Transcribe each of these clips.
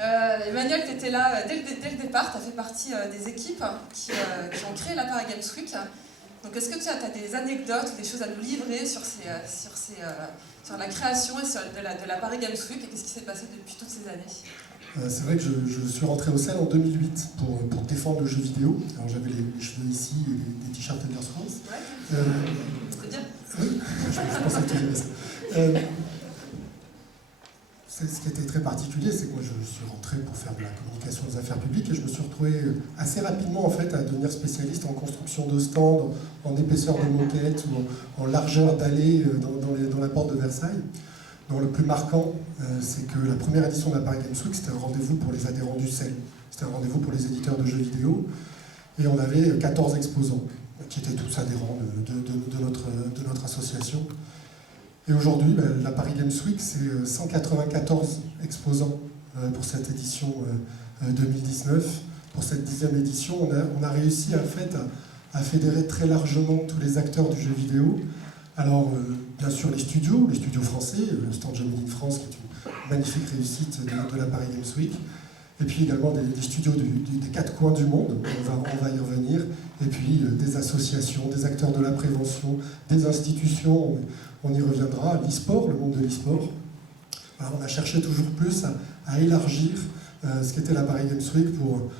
Emmanuel, tu étais là dès le départ, tu as fait partie des équipes qui ont créé la Paris Games Week. Donc est-ce que tu as des anecdotes ou des choses à nous livrer sur la création et de la Paris Games Week et qu'est-ce qui s'est passé depuis toutes ces années? C'est vrai que je suis rentré au CEL en 2008 pour défendre le jeu vidéo. Alors j'avais les cheveux ici et des t-shirts Elder Scrolls. Ouais. Très bien. Oui, je pensais que tu dirais ça. Ce qui était très particulier, c'est que moi je suis rentré pour faire de la communication des affaires publiques et je me suis retrouvé assez rapidement en fait à devenir spécialiste en construction de stands, en épaisseur de moquettes ou en largeur d'allées dans la porte de Versailles. Donc le plus marquant, c'est que la première édition de la Paris Games Week, c'était un rendez-vous pour les adhérents du CEL. C'était un rendez-vous pour les éditeurs de jeux vidéo. Et on avait 14 exposants, qui étaient tous adhérents de notre association. Et aujourd'hui, la Paris Games Week, c'est 194 exposants pour cette édition 2019. Pour cette 10e édition, on a réussi en fait à fédérer très largement tous les acteurs du jeu vidéo. Alors, bien sûr, les studios français, le stand Gemini France, qui est une magnifique réussite de la Paris Games Week, et puis également des studios des quatre coins du monde, on va y revenir, et puis des associations, des acteurs de la prévention, des institutions, on y reviendra, l'e-sport, le monde de l'e-sport. Alors, on a cherché toujours plus à élargir ce qu'était la Paris Games Week pour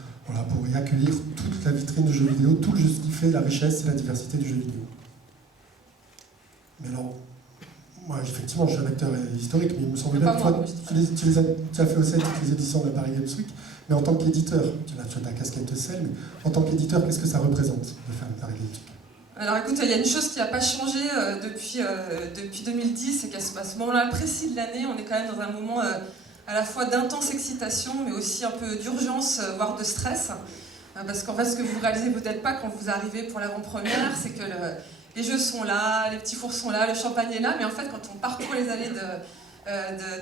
y accueillir toute la vitrine du jeu vidéo, tout ce qui fait la richesse et la diversité du jeu vidéo. Mais alors, moi, effectivement, je suis un acteur historique, mais il me semble bien que toi, tu as fait aussi toutes les éditions de la Paris Games Week, mais en tant qu'éditeur, tu as ta casquette CEL, mais en tant qu'éditeur, qu'est-ce que ça représente de faire une Paris Games Week? Alors écoute, il y a une chose qui n'a pas changé depuis 2010, c'est qu'à ce moment-là précis de l'année, on est quand même dans un moment à la fois d'intense excitation, mais aussi un peu d'urgence, voire de stress. Parce qu'en fait, ce que vous réalisez peut-être pas quand vous arrivez pour l'avant-première, c'est que les jeux sont là, les petits fours sont là, le champagne est là, mais en fait, quand on parcourt les allées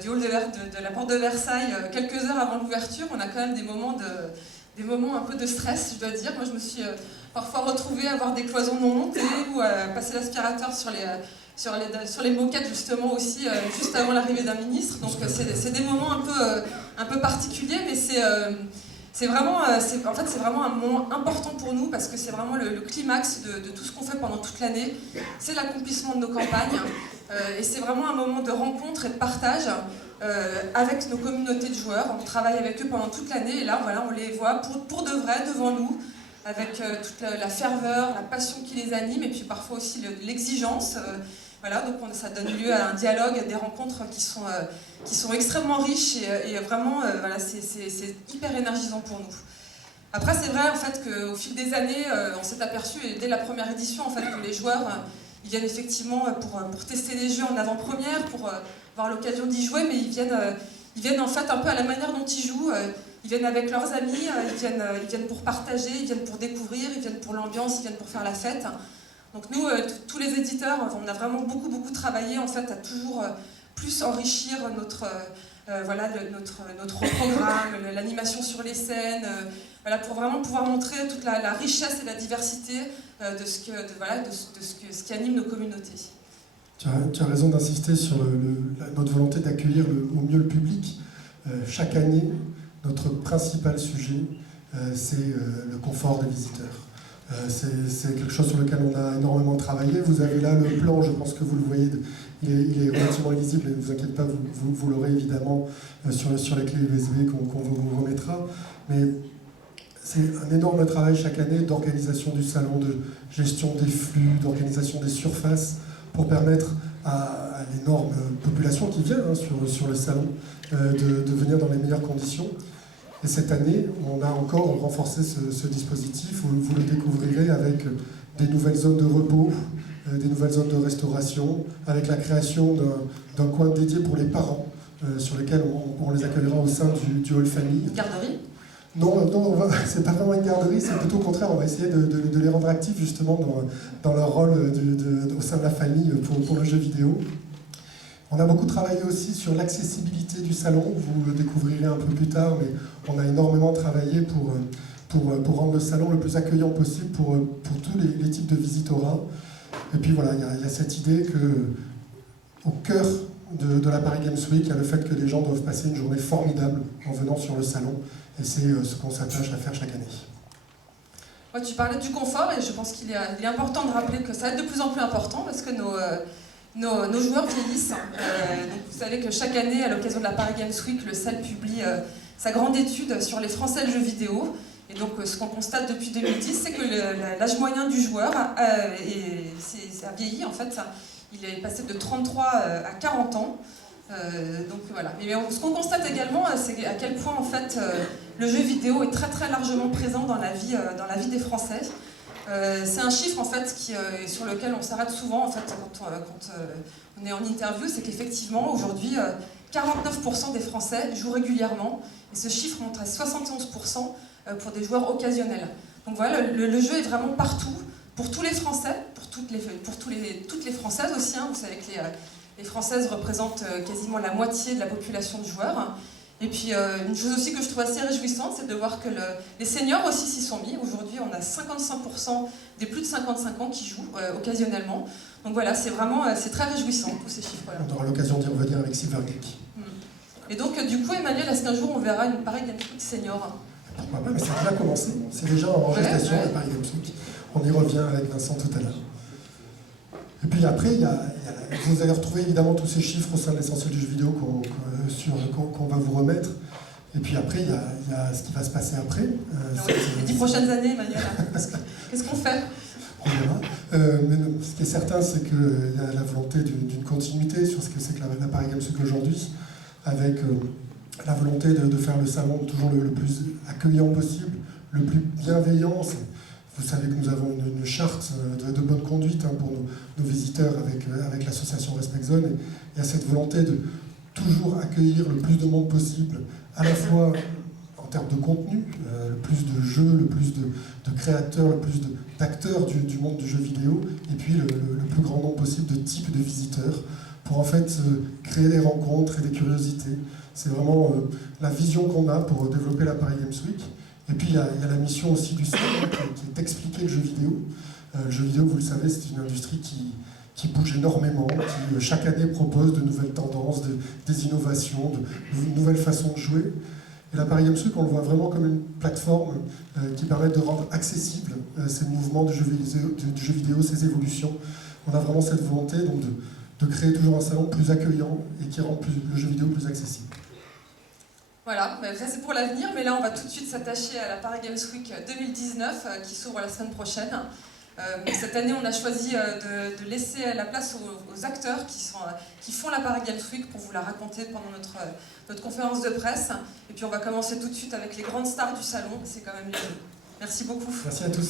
du hall de la porte de Versailles, quelques heures avant l'ouverture, on a quand même des moments un peu de stress, je dois dire. Moi, je me suis parfois retrouvée à avoir des cloisons non montées ou à passer l'aspirateur sur les moquettes, justement, aussi, juste avant l'arrivée d'un ministre. Donc, c'est des moments un peu particuliers, mais c'est vraiment un moment important pour nous parce que c'est vraiment le climax de tout ce qu'on fait pendant toute l'année. C'est l'accomplissement de nos campagnes et c'est vraiment un moment de rencontre et de partage avec nos communautés de joueurs. On travaille avec eux pendant toute l'année et là, voilà, on les voit pour de vrai devant nous avec toute la ferveur, la passion qui les anime et puis parfois aussi l'exigence. Voilà, donc ça donne lieu à un dialogue, à des rencontres qui sont extrêmement riches et vraiment, voilà, c'est hyper énergisant pour nous. Après, c'est vrai en fait qu'au fil des années, on s'est aperçu, et dès la première édition, en fait, que les joueurs, ils viennent effectivement pour tester les jeux en avant-première, pour avoir l'occasion d'y jouer, mais ils viennent en fait un peu à la manière dont ils jouent. Ils viennent avec leurs amis, ils viennent pour partager, ils viennent pour découvrir, ils viennent pour l'ambiance, ils viennent pour faire la fête. Donc nous, tous les éditeurs, on a vraiment beaucoup travaillé en fait à toujours plus enrichir notre programme, l'animation sur les scènes, voilà, pour vraiment pouvoir montrer toute la richesse et la diversité de ce qui anime nos communautés. Tu as raison d'insister sur notre volonté d'accueillir au mieux le public. Chaque année, notre principal sujet, c'est le confort des visiteurs. C'est quelque chose sur lequel on a énormément travaillé. Vous avez là le plan, je pense que vous le voyez, il est relativement lisible, et ne vous inquiétez pas, vous l'aurez évidemment sur les clés USB qu'on vous remettra. Mais c'est un énorme travail chaque année d'organisation du salon, de gestion des flux, d'organisation des surfaces, pour permettre à l'énorme population qui vient sur le salon de venir dans les meilleures conditions. Et cette année, on a encore renforcé ce dispositif, vous le découvrirez avec des nouvelles zones de repos, des nouvelles zones de restauration, avec la création d'un coin dédié pour les parents, sur lequel on les accueillera au sein du hall famille. Une garderie ? Non, c'est pas vraiment une garderie, c'est plutôt au contraire, on va essayer de les rendre actifs justement dans leur rôle au sein de la famille pour le jeu vidéo. On a beaucoup travaillé aussi sur l'accessibilité du salon, vous le découvrirez un peu plus tard, mais on a énormément travaillé pour rendre le salon le plus accueillant possible pour tous les types de visiteurs. Et puis voilà, il y a cette idée qu'au cœur de la Paris Games Week, il y a le fait que les gens doivent passer une journée formidable en venant sur le salon, et c'est ce qu'on s'attache à faire chaque année. Ouais, tu parlais du confort, et je pense qu'il est important de rappeler que ça va être de plus en plus important, parce que nos joueurs vieillissent. Donc vous savez que chaque année, à l'occasion de la Paris Games Week, le CEL publie sa grande étude sur les Français de jeux vidéo. Et donc ce qu'on constate depuis 2010, c'est que l'âge moyen du joueur a vieilli en fait. Il est passé de 33 à 40 ans. Donc voilà. Mais ce qu'on constate également, c'est à quel point en fait le jeu vidéo est très très largement présent dans la vie des Français. C'est un chiffre en fait sur lequel on s'arrête souvent en fait quand on est en interview, c'est qu'effectivement aujourd'hui 49% des Français jouent régulièrement et ce chiffre monte à 71% pour des joueurs occasionnels. Donc voilà, le jeu est vraiment partout pour tous les Français, pour toutes les Françaises aussi. Hein. Vous savez que les Françaises représentent quasiment la moitié de la population de joueurs. Et puis une chose aussi que je trouve assez réjouissante, c'est de voir que les seniors aussi s'y sont mis. Aujourd'hui, on a 55% des plus de 55 ans qui jouent occasionnellement. Donc voilà, c'est très réjouissant tous ces chiffres-là. On aura l'occasion d'y revenir avec Silvergeek. Et donc du coup, Emmanuel, est-ce qu'un jour on verra une Paris Games Week senior? Pourquoi pas, mais c'est déjà commencé, c'est déjà en gestation la Paris Games Week. On y revient avec Vincent tout à l'heure. Et puis après, vous allez retrouver évidemment tous ces chiffres au sein de l'essentiel du jeu vidéo qu'on va vous remettre. Et puis après, il y a ce qui va se passer après. Les 10 prochaines années, Emmanuel, qu'est-ce qu'on fait? On verra. Mais ce qui est certain, c'est qu'il y a la volonté d'une continuité sur ce que c'est que la Paris Games Week aujourd'hui, avec la volonté de faire le salon toujours le plus accueillant possible, le plus bienveillant. Vous savez que nous avons une charte de bonne conduite pour nos visiteurs avec l'association Respect Zone. Et il y a cette volonté de toujours accueillir le plus de monde possible, à la fois en termes de contenu, le plus de jeux, le plus de créateurs, le plus d'acteurs du monde du jeu vidéo, et puis le plus grand nombre possible de types de visiteurs, pour en fait créer des rencontres et des curiosités. C'est vraiment la vision qu'on a pour développer la Paris Games Week. Et puis il y a la mission aussi du salon qui est d'expliquer le jeu vidéo. Le jeu vidéo, vous le savez, c'est une industrie qui bouge énormément, qui chaque année propose de nouvelles tendances, des innovations, de nouvelles façons de jouer. Et la Paris Games Week, on le voit vraiment comme une plateforme qui permet de rendre accessible ces mouvements du jeu vidéo, ces évolutions. On a vraiment cette volonté donc, de créer toujours un salon plus accueillant et qui rend le jeu vidéo plus accessible. Voilà, ça c'est pour l'avenir, mais là on va tout de suite s'attacher à la Paris Games Week 2019 qui s'ouvre la semaine prochaine. Cette année on a choisi de laisser la place aux acteurs qui font la Paris Games Week pour vous la raconter pendant notre conférence de presse. Et puis on va commencer tout de suite avec les grandes stars du salon, c'est quand même les jeux. Merci beaucoup. Merci à tous.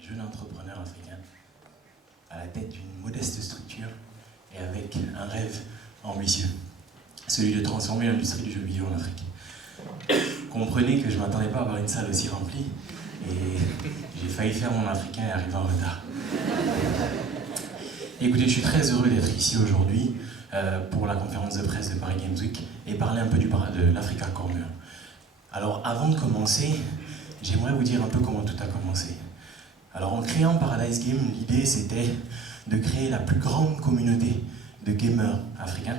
Jeune entrepreneur africain, à la tête d'une modeste structure et avec un rêve ambitieux, celui de transformer l'industrie du jeu vidéo en Afrique. Comprenez que je ne m'attendais pas à avoir une salle aussi remplie et j'ai failli faire mon africain et arriver en retard. Écoutez, je suis très heureux d'être ici aujourd'hui pour la conférence de presse de Paris Games Week et parler un peu de l'Africa Corner. Alors avant de commencer, j'aimerais vous dire un peu comment tout a commencé. Alors en créant Paradise Game, l'idée c'était de créer la plus grande communauté de gamers africains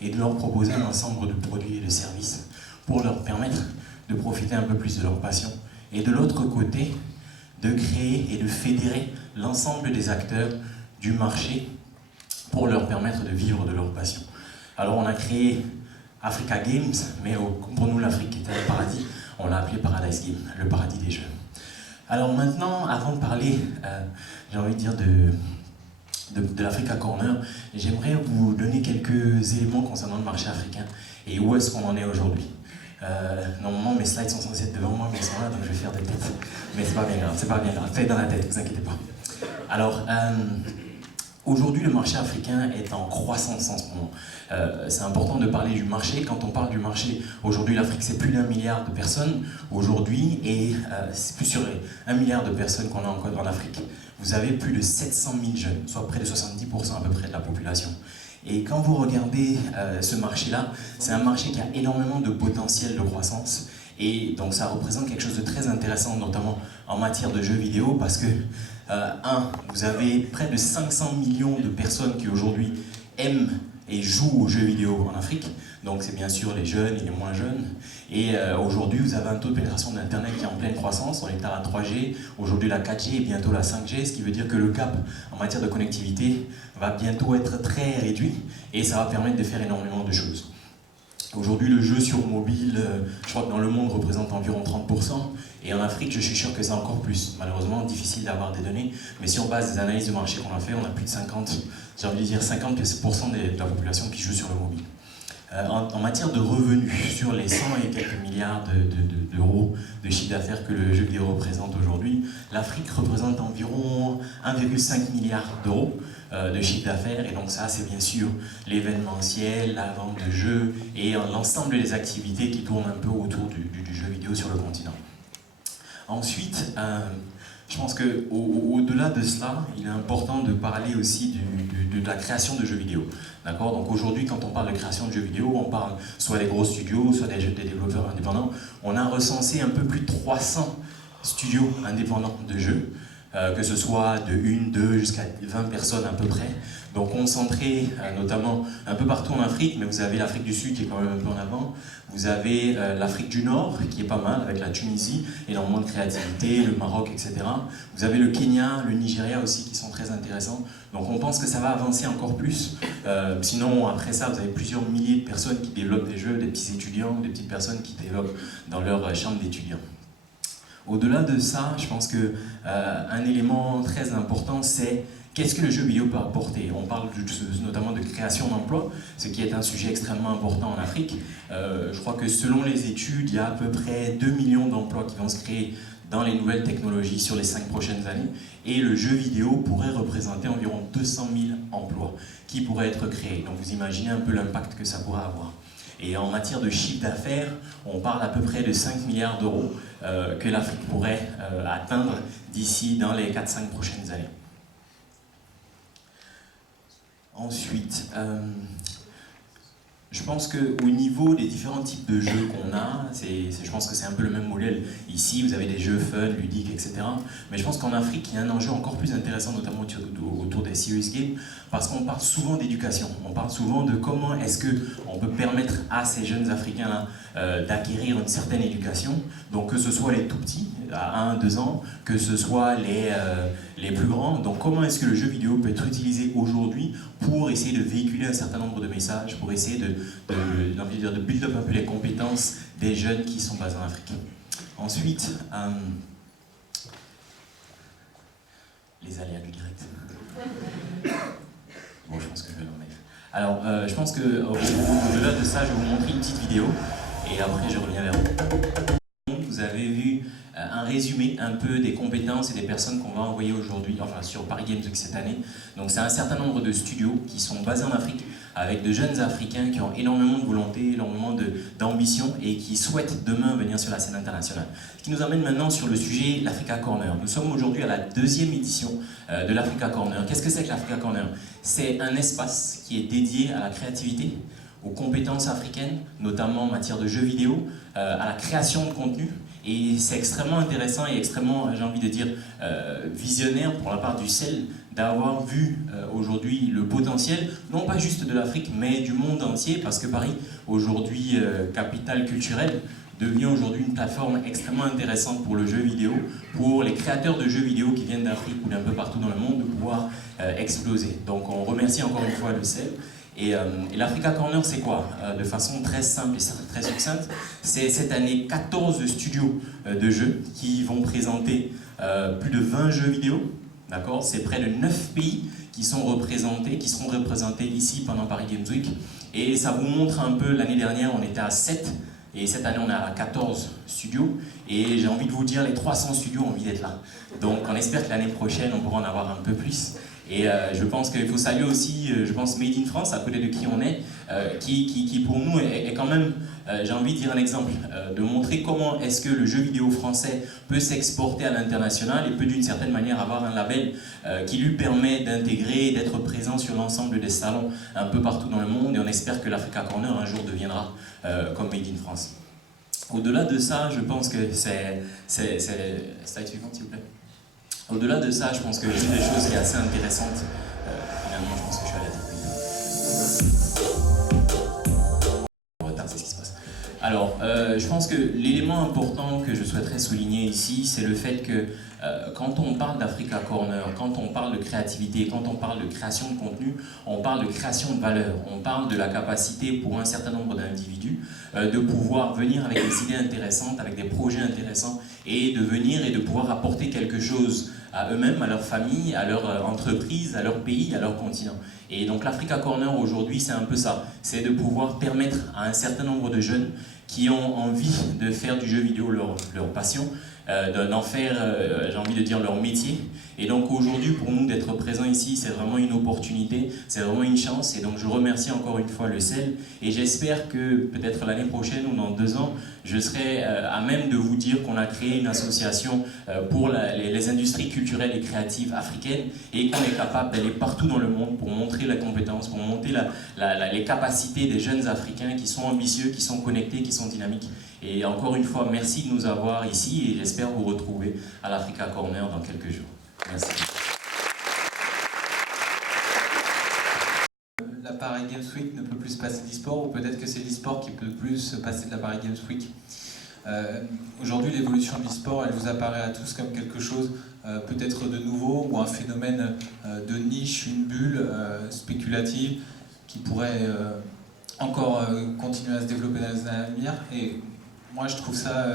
et de leur proposer un ensemble de produits et de services pour leur permettre de profiter un peu plus de leur passion. Et de l'autre côté, de créer et de fédérer l'ensemble des acteurs du marché pour leur permettre de vivre de leur passion. Alors on a créé Africa Games, mais pour nous l'Afrique était un paradis, on l'a appelé Paradise Game, le paradis des jeux. Alors maintenant, avant de parler, j'ai envie de dire de l'Africa Corner, j'aimerais vous donner quelques éléments concernant le marché africain et où est-ce qu'on en est aujourd'hui. Normalement, mes slides sont censés être devant moi, mais ils sont là, donc je vais faire des têtes. Mais c'est pas bien grave, c'est pas bien grave. Faites dans la tête, ne vous inquiétez pas. Alors, aujourd'hui, le marché africain est en croissance en ce moment. C'est important de parler du marché. Quand on parle du marché, aujourd'hui, l'Afrique, c'est plus d'1 milliard de personnes aujourd'hui, et c'est plus sur les 1 milliard de personnes qu'on a encore en Afrique. Vous avez plus de 700 000 jeunes, soit près de 70% à peu près de la population. Et quand vous regardez ce marché-là, c'est un marché qui a énormément de potentiel de croissance. Et donc ça représente quelque chose de très intéressant, notamment en matière de jeux vidéo, parce que, vous avez près de 500 millions de personnes qui aujourd'hui aiment et jouent aux jeux vidéo en Afrique. Donc c'est bien sûr les jeunes et les moins jeunes. Et aujourd'hui, vous avez un taux de pénétration d'Internet qui est en pleine croissance. On est à la 3G, aujourd'hui la 4G et bientôt la 5G, ce qui veut dire que le gap en matière de connectivité va bientôt être très réduit et ça va permettre de faire énormément de choses. Aujourd'hui, le jeu sur mobile, je crois que dans le monde, représente environ 30%. Et en Afrique, je suis sûr que c'est encore plus. Malheureusement, difficile d'avoir des données. Mais si on base des analyses de marché qu'on a fait, on a plus de 50, j'ai envie de dire 50% de la population qui joue sur le mobile. En matière de revenus, sur les 100 et quelques milliards d'euros de chiffre d'affaires que le jeu vidéo représente aujourd'hui, l'Afrique représente environ 1,5 milliard d'euros de chiffre d'affaires, et donc ça c'est bien sûr l'événementiel, la vente de jeux et l'ensemble des activités qui tournent un peu autour du jeu vidéo sur le continent. Ensuite, je pense qu'au-delà de cela, il est important de parler aussi de la création de jeux vidéo. D'accord ? Donc aujourd'hui, quand on parle de création de jeux vidéo, on parle soit des gros studios, soit des développeurs indépendants. On a recensé un peu plus de 300 studios indépendants de jeux, que ce soit de 1, 2 jusqu'à 20 personnes à peu près. Donc concentrés notamment un peu partout en Afrique, mais vous avez l'Afrique du Sud qui est quand même un peu en avant. Vous avez l'Afrique du Nord qui est pas mal avec la Tunisie, énormément de créativité, le Maroc, etc. Vous avez le Kenya, le Nigeria aussi qui sont très intéressants. Donc on pense que ça va avancer encore plus. Sinon après ça vous avez plusieurs milliers de personnes qui développent des jeux, des petits étudiants, des petites personnes qui développent dans leur chambre d'étudiants. Au-delà de ça, je pense qu'un élément très important, c'est qu'est-ce que le jeu vidéo peut apporter. On parle notamment de création d'emplois, ce qui est un sujet extrêmement important en Afrique. Je crois que selon les études, il y a à peu près 2 millions d'emplois qui vont se créer dans les nouvelles technologies sur les 5 prochaines années. Et le jeu vidéo pourrait représenter environ 200 000 emplois qui pourraient être créés. Donc vous imaginez un peu l'impact que ça pourrait avoir. Et en matière de chiffre d'affaires, on parle à peu près de 5 milliards d'euros que l'Afrique pourrait atteindre d'ici dans les 4-5 prochaines années. Ensuite, je pense qu'au niveau des différents types de jeux qu'on a, je pense que c'est un peu le même modèle. Ici, vous avez des jeux fun, ludiques, etc. Mais je pense qu'en Afrique, il y a un enjeu encore plus intéressant, notamment autour des serious games, parce qu'on parle souvent d'éducation. On parle souvent de comment est-ce qu'on peut permettre à ces jeunes Africains-là d'acquérir une certaine éducation. Donc que ce soit les tout petits, à 1-2 ans, que ce soit les plus grands. Donc comment est-ce que le jeu vidéo peut être utilisé aujourd'hui pour essayer de véhiculer un certain nombre de messages, pour essayer de build up un peu les compétences des jeunes qui sont basés en Afrique. Ensuite, les aléas du direct. Bon, je pense que je vais l'enlever. Alors, je pense qu'au-delà de ça, je vais vous montrer une petite vidéo et après je reviens vers vous. Vous avez vu un résumé un peu des compétences et des personnes qu'on va envoyer aujourd'hui, enfin sur Paris Games Week cette année. Donc c'est un certain nombre de studios qui sont basés en Afrique avec de jeunes Africains qui ont énormément de volonté, énormément d'ambition et qui souhaitent demain venir sur la scène internationale. Ce qui nous amène maintenant sur le sujet l'Africa Corner. Nous sommes aujourd'hui à la 2e édition de l'Africa Corner. Qu'est-ce que c'est que l'Africa Corner? C'est un espace qui est dédié à la créativité, aux compétences africaines, notamment en matière de jeux vidéo, à la création de contenu. Et c'est extrêmement intéressant et extrêmement, j'ai envie de dire, visionnaire pour la part du CEL d'avoir vu aujourd'hui le potentiel, non pas juste de l'Afrique, mais du monde entier, parce que Paris, aujourd'hui, capitale culturelle, devient aujourd'hui une plateforme extrêmement intéressante pour le jeu vidéo, pour les créateurs de jeux vidéo qui viennent d'Afrique ou d'un peu partout dans le monde, de pouvoir exploser. Donc on remercie encore une fois le CEL. Et l'Africa Corner, c'est quoi? De façon très simple et très succincte, c'est cette année 14 studios de jeux qui vont présenter plus de 20 jeux vidéo. D'accord? C'est près de 9 pays qui seront représentés ici pendant Paris Games Week. Et ça vous montre un peu, l'année dernière on était à 7, et cette année on est à 14 studios. Et j'ai envie de vous dire, les 300 studios ont envie d'être là. Donc on espère que l'année prochaine on pourra en avoir un peu plus. Et je pense qu'il faut saluer aussi, je pense, Made in France, à côté de qui on est, qui pour nous est quand même, j'ai envie de dire un exemple, de montrer comment est-ce que le jeu vidéo français peut s'exporter à l'international et peut d'une certaine manière avoir un label qui lui permet d'intégrer et d'être présent sur l'ensemble des salons un peu partout dans le monde, et on espère que l'Africa Corner un jour deviendra comme Made in France. Au-delà de ça, je pense que c'est... Slide suivante, s'il vous plaît. Au-delà de ça, je pense que l'une des choses qui est assez intéressante, finalement, je pense que je suis à la retard, c'est ce qui se passe. Alors, je pense que l'élément important que je souhaiterais souligner ici, c'est le fait que quand on parle d'Africa Corner, quand on parle de créativité, quand on parle de création de contenu, on parle de création de valeur, on parle de la capacité pour un certain nombre d'individus de pouvoir venir avec des idées intéressantes, avec des projets intéressants, et de venir et de pouvoir apporter quelque chose à eux-mêmes, à leur famille, à leur entreprise, à leur pays, à leur continent. Et donc l'Africa Corner aujourd'hui, c'est un peu ça, c'est de pouvoir permettre à un certain nombre de jeunes qui ont envie de faire du jeu vidéo leur passion, d'en faire, j'ai envie de dire, leur métier. Et donc aujourd'hui, pour nous, d'être présents ici, c'est vraiment une opportunité, c'est vraiment une chance. Et donc je remercie encore une fois le CEL, et j'espère que peut-être l'année prochaine ou dans 2 ans, je serai à même de vous dire qu'on a créé une association pour les industries culturelles et créatives africaines, et qu'on est capable d'aller partout dans le monde pour montrer la compétence, pour monter les capacités des jeunes Africains qui sont ambitieux, qui sont connectés, qui sont dynamiques. Et encore une fois, merci de nous avoir ici, et j'espère vous retrouver à l'Africa Corner dans quelques jours. Merci. La Paris Games Week ne peut plus se passer d'e-sport, ou peut-être que c'est l'e-sport qui peut plus se passer de la Paris Games Week. Aujourd'hui, l'évolution de l'e-sport, elle vous apparaît à tous comme quelque chose peut-être de nouveau, ou un phénomène de niche, une bulle spéculative qui pourrait encore continuer à se développer dans les années à venir. Et moi, je trouve ça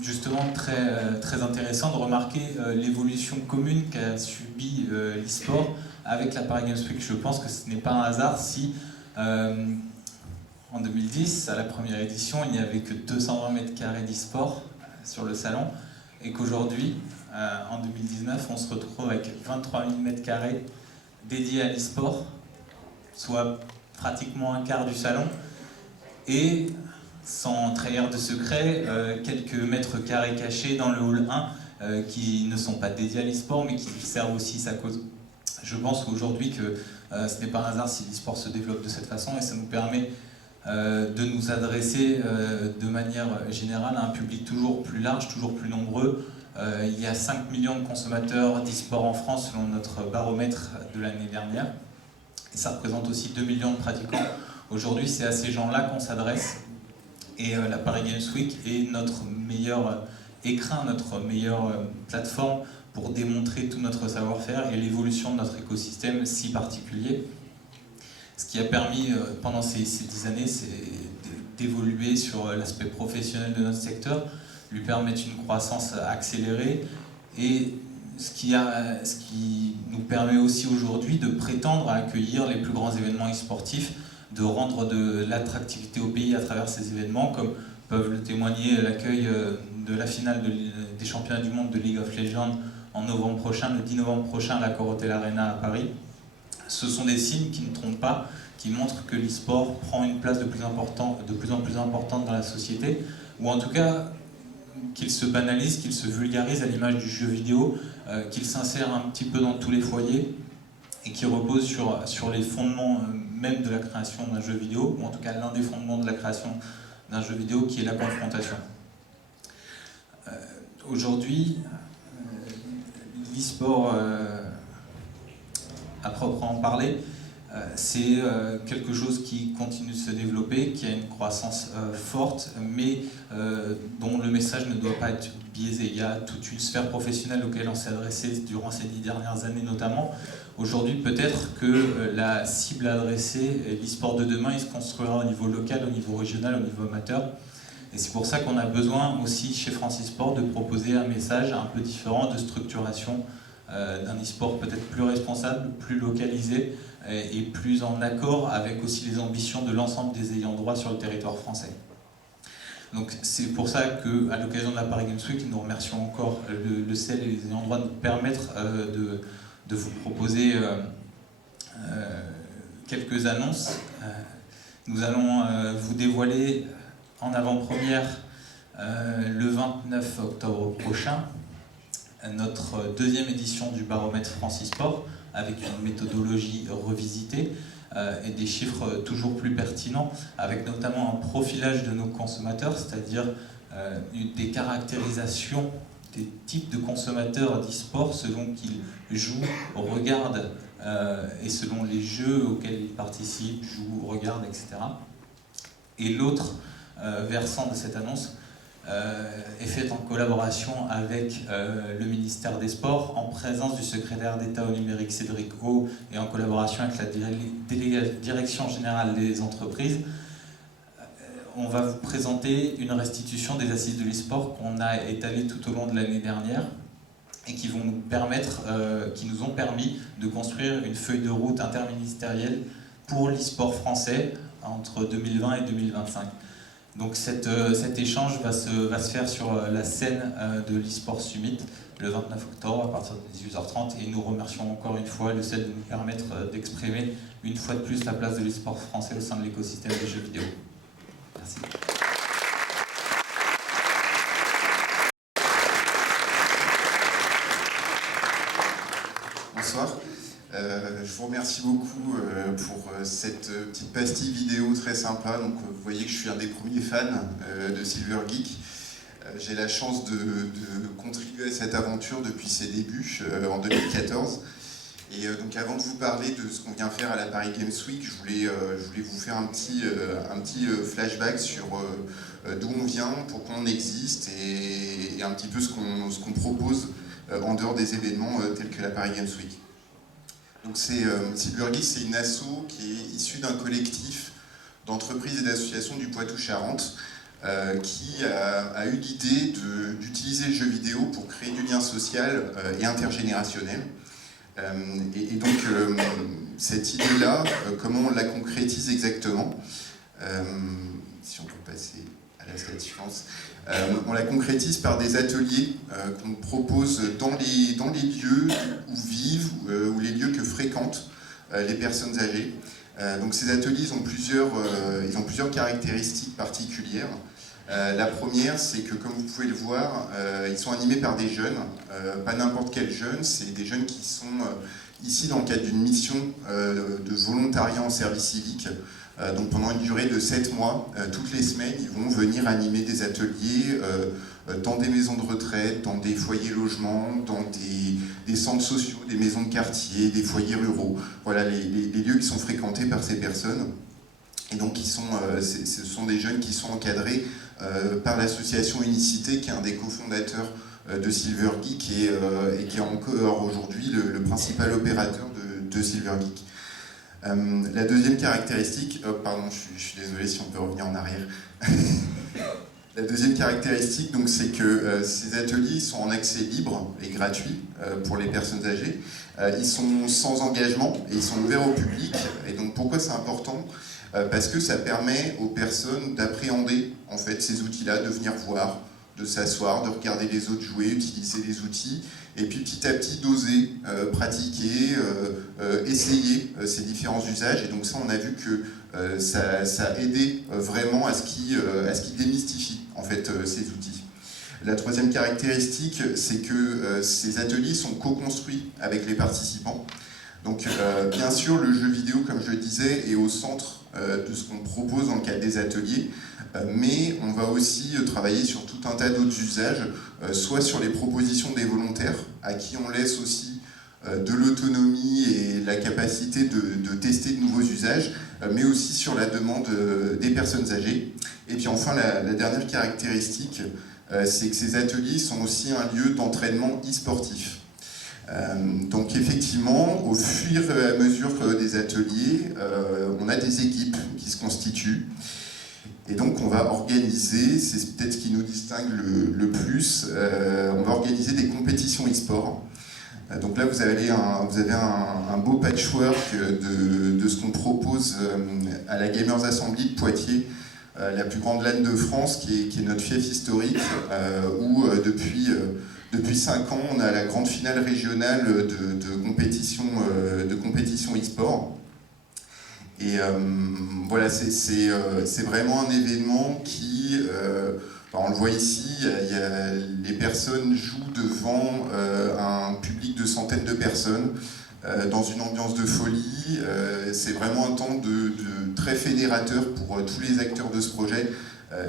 justement très intéressant de remarquer l'évolution commune qu'a subi l'e-sport avec la Paris Games Week. Je pense que ce n'est pas un hasard si en 2010, à la première édition, il n'y avait que 220 mètres carrés d'e-sport sur le salon, et qu'aujourd'hui, en 2019, on se retrouve avec 23 000 mètres carrés dédiés à l'e-sport, soit pratiquement un quart du salon, et sans trahir de secret, quelques mètres carrés cachés dans le hall 1 qui ne sont pas dédiés à l'e-sport, mais qui servent aussi sa cause. Je pense qu'aujourd'hui que ce n'est pas un hasard si l'e-sport se développe de cette façon, et ça nous permet de nous adresser de manière générale à un public toujours plus large, toujours plus nombreux. Il y a 5 millions de consommateurs d'e-sport en France selon notre baromètre de l'année dernière, et ça représente aussi 2 millions de pratiquants. Aujourd'hui, c'est à ces gens-là qu'on s'adresse, et la Paris Games Week est notre meilleur écrin, notre meilleure plateforme pour démontrer tout notre savoir-faire et l'évolution de notre écosystème si particulier. Ce qui a permis pendant ces 10 années, c'est d'évoluer sur l'aspect professionnel de notre secteur, lui permettre une croissance accélérée, et ce qui nous permet aussi aujourd'hui de prétendre à accueillir les plus grands événements e-sportifs, de rendre de l'attractivité au pays à travers ces événements, comme peuvent le témoigner l'accueil de la finale des championnats du monde de League of Legends en novembre prochain, le 10 novembre prochain à la Corotel Arena à Paris. Ce sont des signes qui ne trompent pas, qui montrent que l'e-sport prend une place de plus en plus importante dans la société, ou en tout cas qu'il se banalise, qu'il se vulgarise à l'image du jeu vidéo, qu'il s'insère un petit peu dans tous les foyers, et qui repose sur les fondements même de la création d'un jeu vidéo, ou en tout cas l'un des fondements de la création d'un jeu vidéo, qui est la confrontation. Aujourd'hui, l'e-sport, à proprement parler, c'est quelque chose qui continue de se développer, qui a une croissance forte, mais dont le message ne doit pas être biaisé. Il y a toute une sphère professionnelle auquel on s'est adressé durant ces 10 dernières années notamment. Aujourd'hui, peut-être que la cible adressée, l'e-sport de demain, il se construira au niveau local, au niveau régional, au niveau amateur. Et c'est pour ça qu'on a besoin aussi chez France e-sport de proposer un message un peu différent de structuration d'un e-sport peut-être plus responsable, plus localisé et plus en accord avec aussi les ambitions de l'ensemble des ayants droit sur le territoire français. Donc c'est pour ça qu'à l'occasion de la Paris Games Week, nous remercions encore le CEL et les ayants droit de nous permettre de vous proposer quelques annonces. Nous allons vous dévoiler en avant-première le 29 octobre prochain notre deuxième édition du baromètre Francisport avec une méthodologie revisitée et des chiffres toujours plus pertinents, avec notamment un profilage de nos consommateurs, c'est-à-dire des caractérisations des types de consommateurs d'e-sport selon qu'ils jouent, regardent et selon les jeux auxquels ils participent, jouent, regardent, etc. Et l'autre versant de cette annonce est faite en collaboration avec le ministère des Sports, en présence du secrétaire d'État au numérique Cédric O et en collaboration avec la Direction générale des entreprises. On va vous présenter une restitution des assises de l'e-sport qu'on a étalées tout au long de l'année dernière et qui vont nous permettre, qui nous ont permis de construire une feuille de route interministérielle pour l'e-sport français entre 2020 et 2025. Donc cet échange va se faire sur la scène de l'e-sport Summit le 29 octobre à partir de 18h30 et nous remercions encore une fois le CEL de nous permettre d'exprimer une fois de plus la place de l'e-sport français au sein de l'écosystème des jeux vidéo. Merci. Bonsoir. Je vous remercie beaucoup pour cette petite pastille vidéo très sympa. Donc, vous voyez que je suis un des premiers fans de Silver Geek. J'ai la chance de contribuer à cette aventure depuis ses débuts en 2014. Et donc avant de vous parler de ce qu'on vient faire à la Paris Games Week, je voulais vous faire un petit flashback sur d'où on vient, pourquoi on existe et un petit peu ce qu'on propose en dehors des événements tels que la Paris Games Week. Donc Silver Geek, c'est une asso qui est issue d'un collectif d'entreprises et d'associations du Poitou-Charentes qui a eu l'idée d'utiliser le jeu vidéo pour créer du lien social et intergénérationnel. Et donc, cette idée-là, comment on la concrétise exactement, si on peut passer à la slide suivante, on la concrétise par des ateliers qu'on propose dans les lieux où vivent ou les lieux que fréquentent les personnes âgées. Donc ces ateliers, ils ont plusieurs caractéristiques particulières. La première, c'est que, comme vous pouvez le voir, ils sont animés par des jeunes, pas n'importe quels jeunes, c'est des jeunes qui sont ici dans le cadre d'une mission de volontariat en service civique. Donc pendant une durée de 7 mois, toutes les semaines, ils vont venir animer des ateliers dans des maisons de retraite, dans des foyers logements, dans des centres sociaux, des maisons de quartier, des foyers ruraux. Voilà les lieux qui sont fréquentés par ces personnes. Et donc ce sont des jeunes qui sont encadrés par l'association Unicité, qui est un des cofondateurs de Silver Geek et qui est encore aujourd'hui le principal opérateur de Silver Geek. La deuxième caractéristique, je suis désolé si on peut revenir en arrière. La deuxième caractéristique, donc, c'est que ces ateliers sont en accès libre et gratuit pour les personnes âgées. Ils sont sans engagement et ils sont ouverts au public. Et donc pourquoi c'est important ? Parce que ça permet aux personnes d'appréhender en fait ces outils-là, de venir voir, de s'asseoir, de regarder les autres jouer, utiliser les outils, et puis petit à petit d'oser pratiquer, essayer ces différents usages. Et donc ça, on a vu que ça a aidé vraiment à ce qui démystifie en fait ces outils. La troisième caractéristique, c'est que ces ateliers sont co-construits avec les participants. Donc bien sûr, le jeu vidéo, comme je le disais, est au centre de ce qu'on propose dans le cadre des ateliers, mais on va aussi travailler sur tout un tas d'autres usages, soit sur les propositions des volontaires, à qui on laisse aussi de l'autonomie et la capacité de tester de nouveaux usages, mais aussi sur la demande des personnes âgées. Et puis enfin, la dernière caractéristique, c'est que ces ateliers sont aussi un lieu d'entraînement e-sportif. Donc effectivement, au fur et à mesure des ateliers, on a des équipes qui se constituent. Et donc on va organiser, c'est peut-être ce qui nous distingue le plus, on va organiser des compétitions e-sport. Donc là vous avez un beau patchwork de ce qu'on propose à la Gamers Assembly de Poitiers, la plus grande LAN de France, qui est notre fief historique, où depuis Depuis 5 ans, on a la grande finale régionale de compétition e-sport. Et voilà, c'est vraiment un événement qui, on le voit ici, les personnes jouent devant un public de centaines de personnes dans une ambiance de folie. C'est vraiment un temps très fédérateur pour tous les acteurs de ce projet.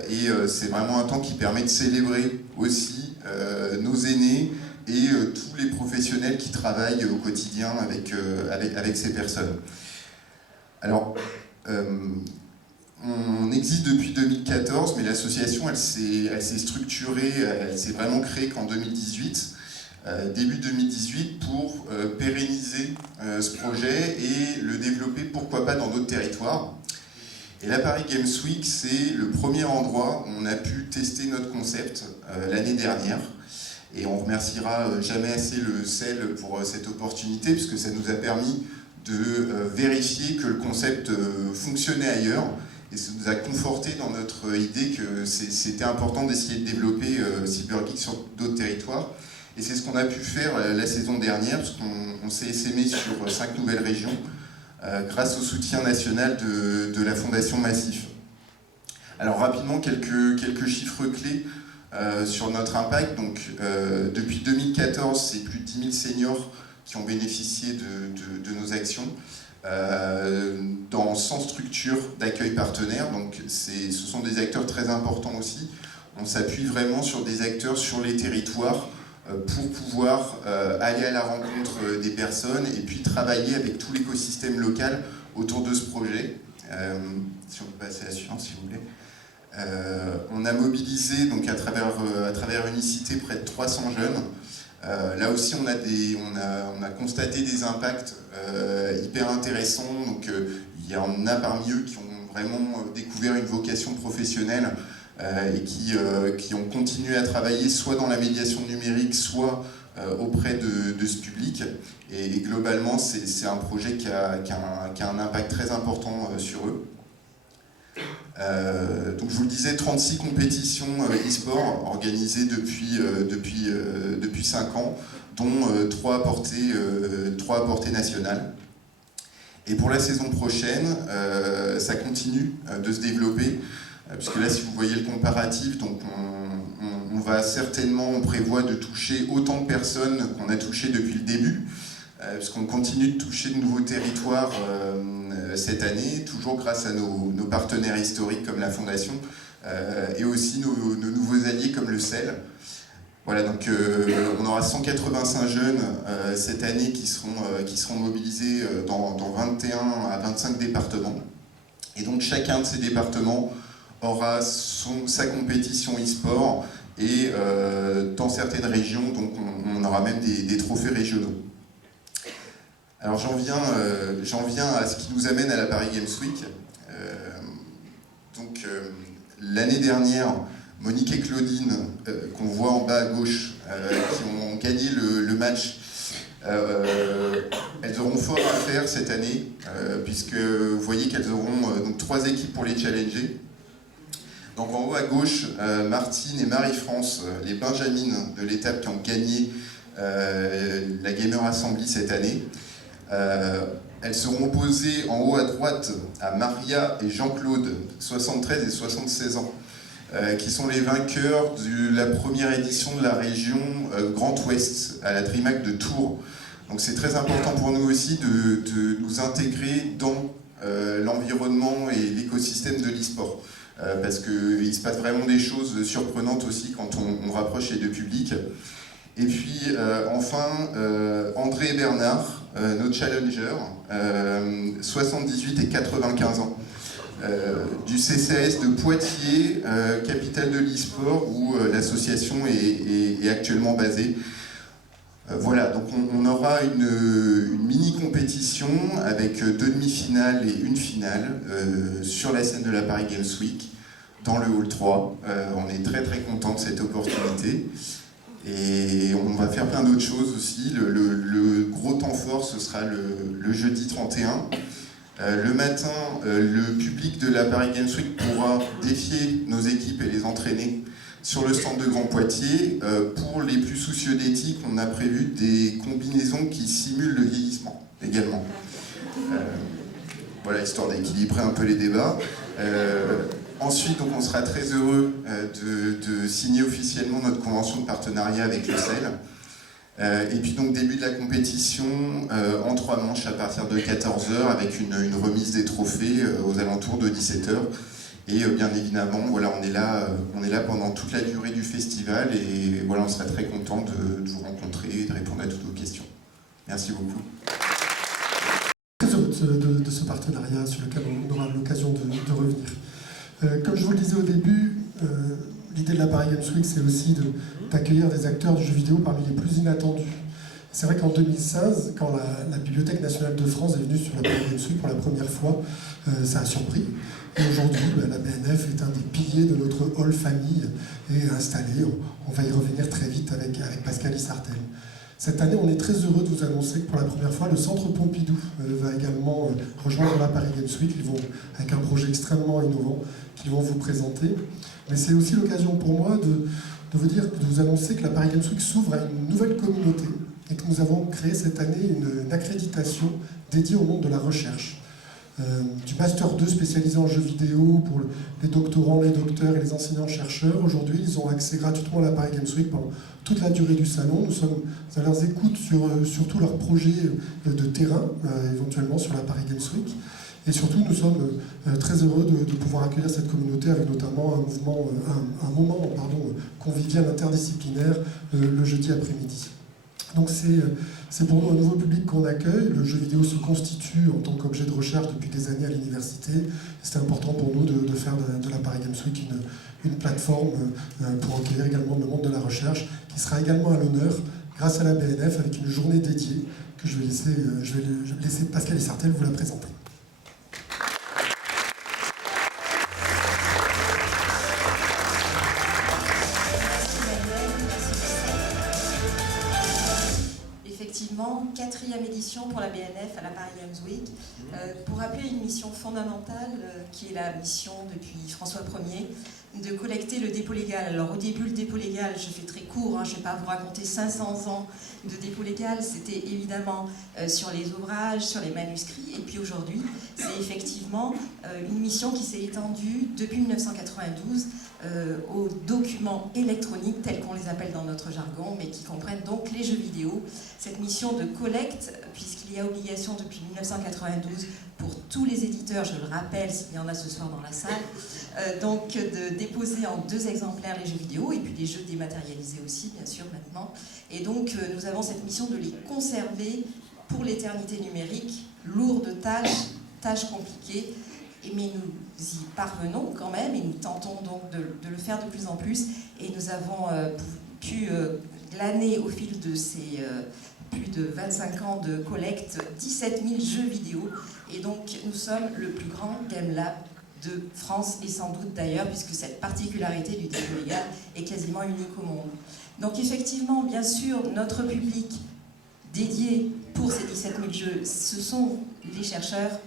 Et c'est vraiment un temps qui permet de célébrer aussi nos aînés et tous les professionnels qui travaillent au quotidien avec ces personnes. Alors, on existe depuis 2014, mais l'association, elle s'est structurée, elle s'est vraiment créée qu'en 2018, début 2018, pour pérenniser ce projet et le développer, pourquoi pas, dans d'autres territoires. Et la Paris Games Week, c'est le premier endroit où on a pu tester notre concept l'année dernière. Et on remerciera jamais assez le CEL pour cette opportunité, puisque ça nous a permis de vérifier que le concept fonctionnait ailleurs. Et ça nous a conforté dans notre idée que c'était important d'essayer de développer CyberGeek sur d'autres territoires. Et c'est ce qu'on a pu faire la saison dernière, parce qu'on s'est essaimé sur 5 nouvelles régions, grâce au soutien national de la Fondation Massif. Alors rapidement, quelques chiffres clés sur notre impact. Donc, depuis 2014, c'est plus de 10 000 seniors qui ont bénéficié de nos actions dans 100 structures d'accueil partenaires. Donc ce sont des acteurs très importants aussi. On s'appuie vraiment sur des acteurs sur les territoires pour pouvoir aller à la rencontre des personnes et puis travailler avec tout l'écosystème local autour de ce projet. Si on peut passer à la suivante, s'il vous plaît. On a mobilisé donc, à travers Unicité près de 300 jeunes. Là aussi, on a constaté des impacts hyper intéressants. Donc, il y en a parmi eux qui ont vraiment découvert une vocation professionnelle et qui ont continué à travailler soit dans la médiation numérique, soit auprès de ce public. Et globalement, c'est un projet qui a un impact très important sur eux. Donc je vous le disais, 36 compétitions e-sport organisées depuis 5 ans, dont 3 à portée nationale. Et pour la saison prochaine, ça continue de se développer, puisque là, si vous voyez le comparatif, donc on prévoit de toucher autant de personnes qu'on a touchées depuis le début, puisqu'on continue de toucher de nouveaux territoires cette année, toujours grâce à nos partenaires historiques comme la Fondation, et aussi nos nouveaux alliés comme le CEL. Voilà, donc on aura 185 jeunes cette année qui seront mobilisés dans 21 à 25 départements. Et donc chacun de ces départements aura sa compétition e-sport, et dans certaines régions, donc on aura même des trophées régionaux. Alors j'en viens à ce qui nous amène à la Paris Games Week. L'année dernière, Monique et Claudine, qu'on voit en bas à gauche, qui ont gagné le match, elles auront fort à faire cette année, puisque vous voyez qu'elles auront donc 3 équipes pour les challenger. Donc en haut à gauche, Martine et Marie-France, les Benjamines de l'étape qui ont gagné la Gamer Assembly cette année. Elles seront opposées en haut à droite à Maria et Jean-Claude, 73 et 76 ans, qui sont les vainqueurs de la première édition de la région Grand Ouest à la DreamHack de Tours. Donc c'est très important pour nous aussi de nous intégrer dans l'environnement et l'écosystème de l'e-sport. Parce qu'il se passe vraiment des choses surprenantes aussi quand on rapproche les deux publics. Et puis enfin, André et Bernard, nos challengers, 78 et 95 ans, du CCAS de Poitiers, capitale de l'e-sport, où l'association est actuellement basée. Voilà, donc on aura une mini-compétition avec 2 demi-finales et une finale sur la scène de la Paris Games Week, dans le Hall 3. On est très très content de cette opportunité. Et on va faire plein d'autres choses aussi. Le gros temps fort, ce sera le jeudi 31. Le matin, le public de la Paris Games Week pourra défier nos équipes et les entraîner Sur le stand de Grand Poitiers, pour les plus soucieux d'éthique, on a prévu des combinaisons qui simulent le vieillissement également. Voilà, histoire d'équilibrer un peu les débats. Ensuite, donc, on sera très heureux de signer officiellement notre convention de partenariat avec le CEL. Et puis donc début de la compétition en 3 manches à partir de 14h avec une remise des trophées aux alentours de 17h. Et bien évidemment, voilà, on est là pendant toute la durée du festival et voilà, on serait très content de vous rencontrer et de répondre à toutes vos questions. Merci beaucoup. Très heureux de ce partenariat sur lequel on aura l'occasion de revenir. Comme je vous le disais au début, l'idée de la Paris Games Week, c'est aussi d'accueillir des acteurs du jeu vidéo parmi les plus inattendus. C'est vrai qu'en 2016, quand la Bibliothèque nationale de France est venue sur la Paris Games Week pour la première fois, ça a surpris. Et aujourd'hui, la BNF est un des piliers de notre hall famille et installé. On va y revenir très vite avec Pascal Issartel. Cette année, on est très heureux de vous annoncer que pour la première fois, le Centre Pompidou va également rejoindre la Paris Games Week. Ils vont, avec un projet extrêmement innovant qu'ils vont vous présenter. Mais c'est aussi l'occasion pour moi de vous annoncer que la Paris Games Week s'ouvre à une nouvelle communauté et que nous avons créé cette année une accréditation dédiée au monde de la recherche. Du Master 2 spécialisé en jeux vidéo pour les doctorants, les docteurs et les enseignants-chercheurs. Aujourd'hui, ils ont accès gratuitement à la Paris Games Week pendant toute la durée du salon. Nous sommes à leurs écoutes sur tous leurs projets de terrain, éventuellement sur la Paris Games Week. Et surtout, nous sommes très heureux de pouvoir accueillir cette communauté avec notamment un moment convivial interdisciplinaire le jeudi après-midi. Donc c'est pour nous un nouveau public qu'on accueille. Le jeu vidéo se constitue en tant qu'objet de recherche depuis des années à l'université. C'était important pour nous de faire de la Paris Games Week une plateforme pour accueillir également le monde de la recherche, qui sera également à l'honneur grâce à la BNF avec une journée dédiée que je vais laisser Pascal Issartel vous la présenter. Effectivement, 4e édition pour la BNF à la Paris Games Week, pour rappeler une mission fondamentale qui est la mission depuis François Ier, de collecter le dépôt légal. Alors au début, le dépôt légal, je fais très court, je ne vais pas vous raconter 500 ans de dépôt légal, c'était évidemment sur les ouvrages, sur les manuscrits, et puis aujourd'hui, c'est effectivement une mission qui s'est étendue depuis 1992 aux documents électroniques tels qu'on les appelle dans notre jargon, mais qui comprennent donc les jeux vidéo. Cette mission de collecte, puisqu'il y a obligation depuis 1992 pour tous les éditeurs, je le rappelle s'il y en a ce soir dans la salle, donc de déposer en 2 exemplaires les jeux vidéo et puis les jeux dématérialisés aussi bien sûr maintenant. Et donc nous avons cette mission de les conserver pour l'éternité numérique, lourde tâche compliquée. Mais nous y parvenons quand même et nous tentons donc de le faire de plus en plus. Et nous avons pu glaner au fil de ces plus de 25 ans de collecte 17 000 jeux vidéo. Et donc nous sommes le plus grand Game Lab de France et sans doute d'ailleurs, puisque cette particularité du dépôt légal est quasiment unique au monde. Donc effectivement, bien sûr, notre public dédié pour ces 17 000 jeux, ce sont les chercheurs,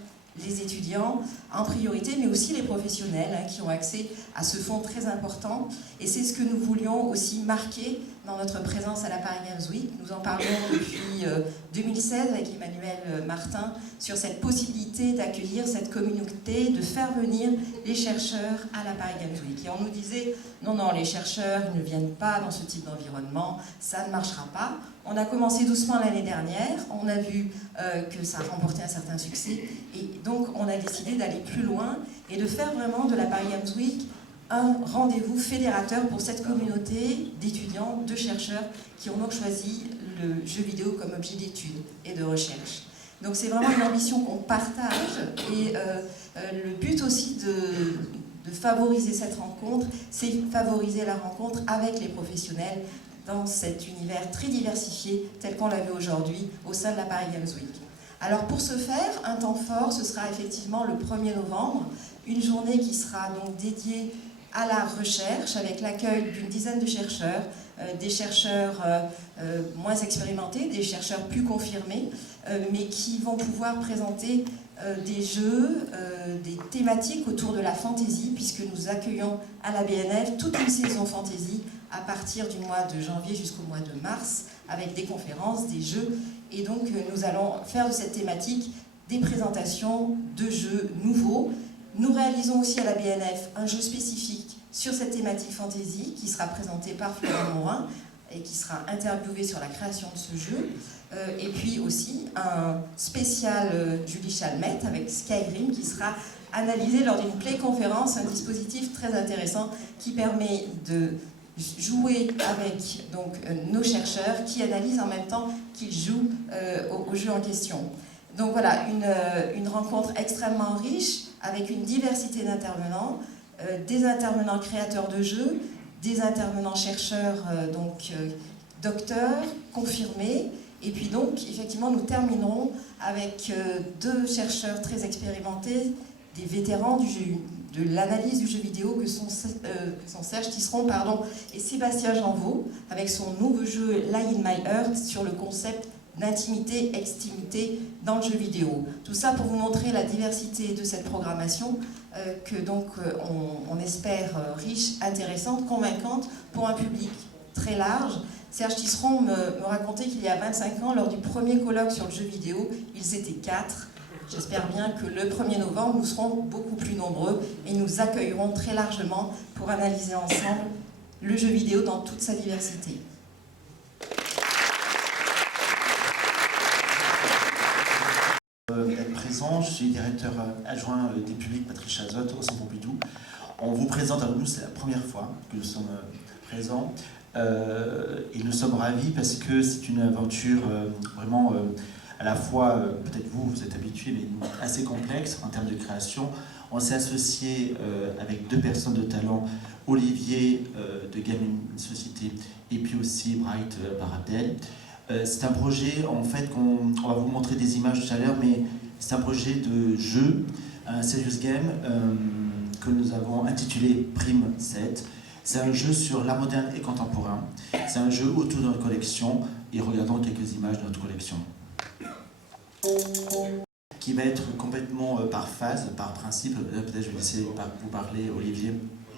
les étudiants en priorité, mais aussi les professionnels qui ont accès à ce fonds très important. Et c'est ce que nous voulions aussi marquer dans notre présence à la Paris Games Week. Nous en parlons depuis 2016 avec Emmanuel Martin sur cette possibilité d'accueillir cette communauté, de faire venir les chercheurs à la Paris Games Week. Et on nous disait, non, les chercheurs ils ne viennent pas dans ce type d'environnement, ça ne marchera pas. On a commencé doucement l'année dernière, on a vu que ça a remporté un certain succès, et donc on a décidé d'aller plus loin et de faire vraiment de la Paris Games Week un rendez-vous fédérateur pour cette communauté d'étudiants, de chercheurs qui ont donc choisi le jeu vidéo comme objet d'étude et de recherche. Donc c'est vraiment une ambition qu'on partage et le but aussi de favoriser cette rencontre, c'est favoriser la rencontre avec les professionnels dans cet univers très diversifié tel qu'on l'a vu aujourd'hui au sein de la Paris Games Week. Alors pour ce faire, un temps fort, ce sera effectivement le 1er novembre, une journée qui sera donc dédiée à la recherche avec l'accueil d'une dizaine de chercheurs, des chercheurs moins expérimentés, des chercheurs plus confirmés, mais qui vont pouvoir présenter des jeux, des thématiques autour de la fantasy, puisque nous accueillons à la BNF toute une saison fantasy à partir du mois de janvier jusqu'au mois de mars, avec des conférences, des jeux, et donc nous allons faire de cette thématique des présentations de jeux nouveaux. Nous réalisons aussi à la BNF un jeu spécifique sur cette thématique fantasy qui sera présenté par Florent Morin et qui sera interviewé sur la création de ce jeu. Et puis aussi un spécial Julie Chalmette avec Skyrim qui sera analysé lors d'une play-conférence, un dispositif très intéressant qui permet de jouer avec donc, nos chercheurs qui analysent en même temps qu'ils jouent au jeu en question. Donc voilà, une rencontre extrêmement riche avec une diversité d'intervenants, des intervenants créateurs de jeux, des intervenants chercheurs, docteurs, confirmés. Et puis donc, effectivement, nous terminerons avec 2 chercheurs très expérimentés, des vétérans de l'analyse du jeu vidéo que sont Serge Tisseron et Sébastien Janvaux, avec son nouveau jeu Lie in My Earth sur le concept d'intimité, extimité dans le jeu vidéo. Tout ça pour vous montrer la diversité de cette programmation que donc on espère riche, intéressante, convaincante pour un public très large. Serge Tisseron me racontait qu'il y a 25 ans, lors du premier colloque sur le jeu vidéo, ils étaient 4. J'espère bien que le 1er novembre, nous serons beaucoup plus nombreux et nous accueillerons très largement pour analyser ensemble le jeu vidéo dans toute sa diversité. D'être présent, je suis directeur adjoint des publics Patrice Chazot au Centre Pompidou. On vous présente, alors nous c'est la première fois que nous sommes présents et nous sommes ravis parce que c'est une aventure vraiment à la fois, peut-être vous êtes habitués, mais assez complexe en termes de création. On s'est associé avec 2 personnes de talent, Olivier de Gaming Société et puis aussi Bright par Abdel. C'est un projet, en fait, on va vous montrer des images tout à l'heure, mais c'est un projet de jeu, un serious game que nous avons intitulé Prime 7. C'est un jeu sur l'art moderne et contemporain. C'est un jeu autour de notre collection et regardons quelques images de notre collection. Qui va être complètement par phase, par principe. Peut-être je vais laisser vous parler, Olivier.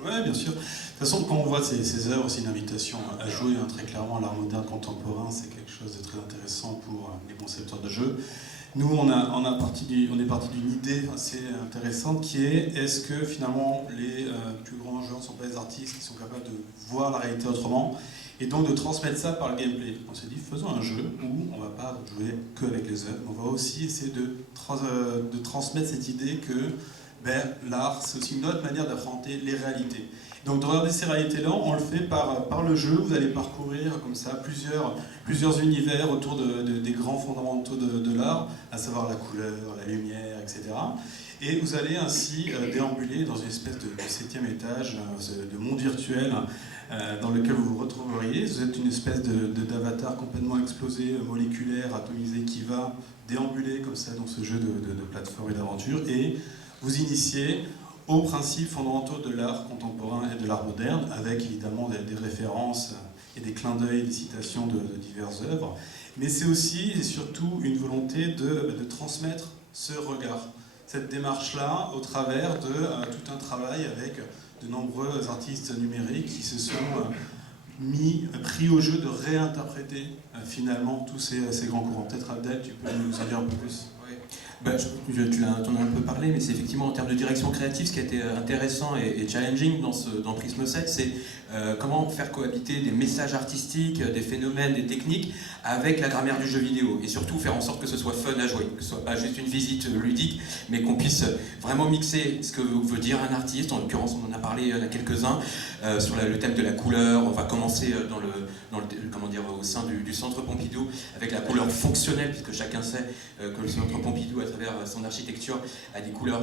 Oui, bien sûr. De toute façon, quand on voit ces œuvres, c'est une invitation à jouer très clairement. L'art moderne contemporain, c'est quelque chose de très intéressant pour les concepteurs de jeux. Nous, on est parti d'une idée assez intéressante qui est, est-ce que finalement les plus grands joueurs ne sont pas des artistes qui sont capables de voir la réalité autrement et donc de transmettre ça par le gameplay. On s'est dit, faisons un jeu où on ne va pas jouer que avec les œuvres, on va aussi essayer de transmettre cette idée que l'art, c'est aussi une autre manière d'affronter les réalités. Donc de regarder ces réalités-là, on le fait par le jeu. Vous allez parcourir comme ça plusieurs univers autour des grands fondamentaux de l'art, à savoir la couleur, la lumière, etc. Et vous allez ainsi déambuler dans une espèce de 7e étage, de monde virtuel dans lequel vous vous retrouveriez. Vous êtes une espèce d'avatar complètement explosé, moléculaire, atomisé, qui va déambuler comme ça dans ce jeu de plateforme et d'aventure. Et vous initiez aux principes fondamentaux de l'art contemporain et de l'art moderne, avec évidemment des références et des clins d'œil, des citations de diverses œuvres. Mais c'est aussi et surtout une volonté de transmettre ce regard, cette démarche-là, au travers de tout un travail avec de nombreux artistes numériques qui se sont pris au jeu de réinterpréter finalement tous ces grands courants. Peut-être Abdel, tu peux nous en dire un peu plus? Tu en as un peu parlé, mais c'est effectivement en termes de direction créative, ce qui a été intéressant et challenging dans Prisme 7, c'est comment faire cohabiter des messages artistiques, des phénomènes, des techniques avec la grammaire du jeu vidéo, et surtout faire en sorte que ce soit fun à jouer, que ce soit pas juste une visite ludique, mais qu'on puisse vraiment mixer ce que veut dire un artiste. En l'occurrence, on en a parlé il y en a quelques-uns, sur le thème de la couleur. On va commencer au sein du Centre Pompidou avec la couleur fonctionnelle, puisque chacun sait que le Centre Pompidou, à travers son architecture, a des couleurs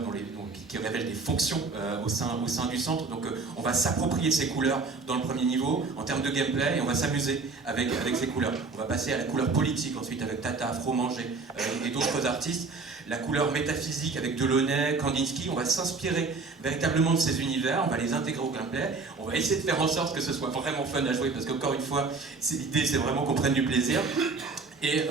qui révèlent des fonctions au sein du centre. Donc on va s'approprier ces couleurs dans le premier niveau en termes de gameplay, et on va s'amuser avec ces couleurs. On va passer à la couleur politique ensuite avec Tata, Fromanger et d'autres artistes. La couleur métaphysique avec Delaunay, Kandinsky. On va s'inspirer véritablement de ces univers, on va les intégrer au gameplay, on va essayer de faire en sorte que ce soit vraiment fun à jouer, parce qu'encore une fois, l'idée c'est vraiment qu'on prenne du plaisir. Et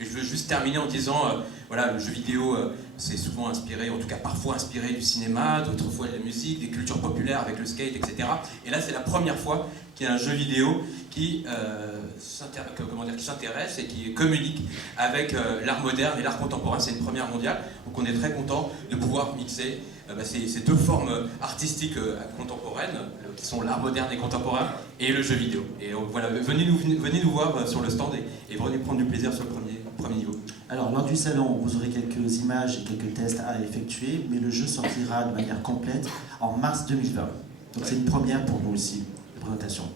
je veux juste terminer en disant, voilà, le jeu vidéo, c'est souvent inspiré, en tout cas parfois inspiré du cinéma, d'autres fois de la musique, des cultures populaires avec le skate, etc. Et là, c'est la première fois qu'il y a un jeu vidéo qui s'intéresse et qui communique avec l'art moderne et l'art contemporain. C'est une première mondiale, donc on est très content de pouvoir mixer ces deux formes artistiques contemporaines, qui sont l'art moderne et contemporain, et le jeu vidéo. Et voilà, venez nous voir sur le stand et venez prendre du plaisir sur le premier niveau. Alors, lors du salon, vous aurez quelques images et quelques tests à effectuer, mais le jeu sortira de manière complète en mars 2020. Donc c'est une première pour nous aussi, de présentation.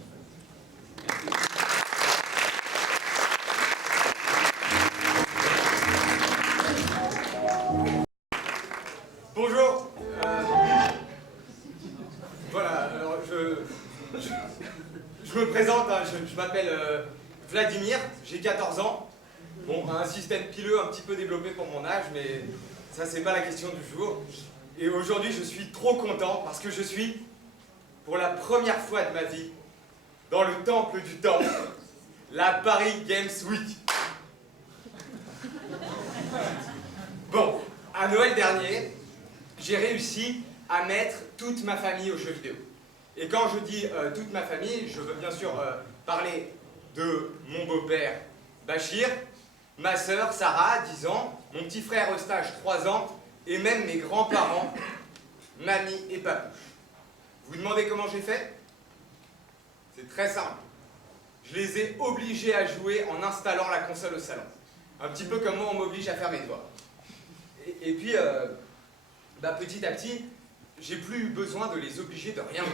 Bonjour. Voilà, alors je me présente, hein, je m'appelle Vladimir, j'ai 14 ans. Bon, un système pileux un petit peu développé pour mon âge, mais ça c'est pas la question du jour. Et aujourd'hui je suis trop content parce que je suis, pour la première fois de ma vie, dans le temple du temple, la Paris Games Week. Bon, à Noël dernier, j'ai réussi à mettre toute ma famille aux jeux vidéo. Et quand je dis toute ma famille, je veux bien sûr parler de mon beau-père Bachir, ma sœur Sarah, 10 ans, mon petit frère Eustache, 3 ans, et même mes grands-parents, mamie et papouche. Vous vous demandez comment j'ai fait? C'est très simple. Je les ai obligés à jouer en installant la console au salon. Un petit peu comme moi, on m'oblige à faire mes devoirs. Et puis, petit à petit, j'ai plus eu besoin de les obliger de rien.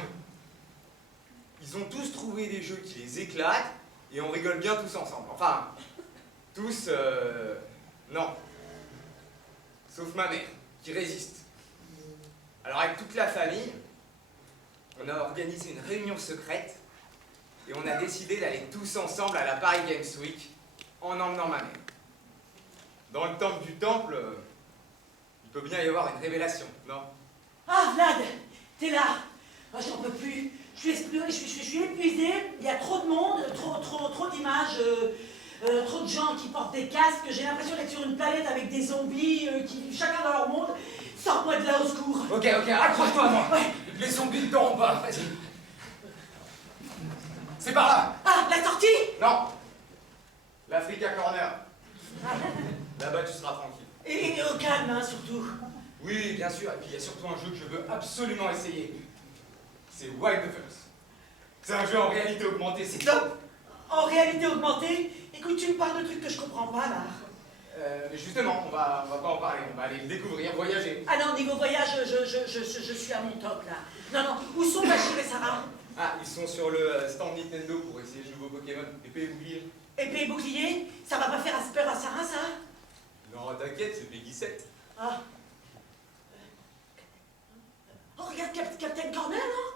Ils ont tous trouvé des jeux qui les éclatent, et on rigole bien tous ensemble. Enfin, tous, non. Sauf ma mère, qui résiste. Alors avec toute la famille, on a organisé une réunion secrète, et on a décidé d'aller tous ensemble à la Paris Games Week, en emmenant ma mère. Dans le temple du temple, il peut bien y avoir une révélation, non? Ah, Vlad, t'es là. Oh, j'en peux plus. Je suis épuisée. Il y a trop de monde, trop d'images, trop de gens qui portent des casques. J'ai l'impression d'être sur une planète avec des zombies qui, chacun dans leur monde. Sors-moi de là, au secours. Ok, accroche-toi à moi. Ouais. Les zombies ne t'auront pas, vas-y. C'est par là. Ah, la sortie? Non. L'Africa Corner. Là-bas, tu seras tranquille. Et au calme, hein, surtout. Oui, bien sûr. Et puis, il y a surtout un jeu que je veux absolument essayer. C'est Wild the First. C'est un jeu en réalité augmentée, c'est top. En réalité augmentée? Écoute, tu me parles de trucs que je comprends pas, là. Mais justement, on va pas en parler. On va aller le découvrir, voyager. Ah non, niveau voyage, je suis à mon top, là. Non, où sont Bachir et Sarah? Ah, ils sont sur le stand Nintendo pour essayer le nouveau Pokémon. Épée et bouclier. Épée et bouclier? Ça va pas faire peur à Sarah, ça? Non, t'inquiète, c'est Peggy 7. Ah. Oh, regarde Captain Corner, non?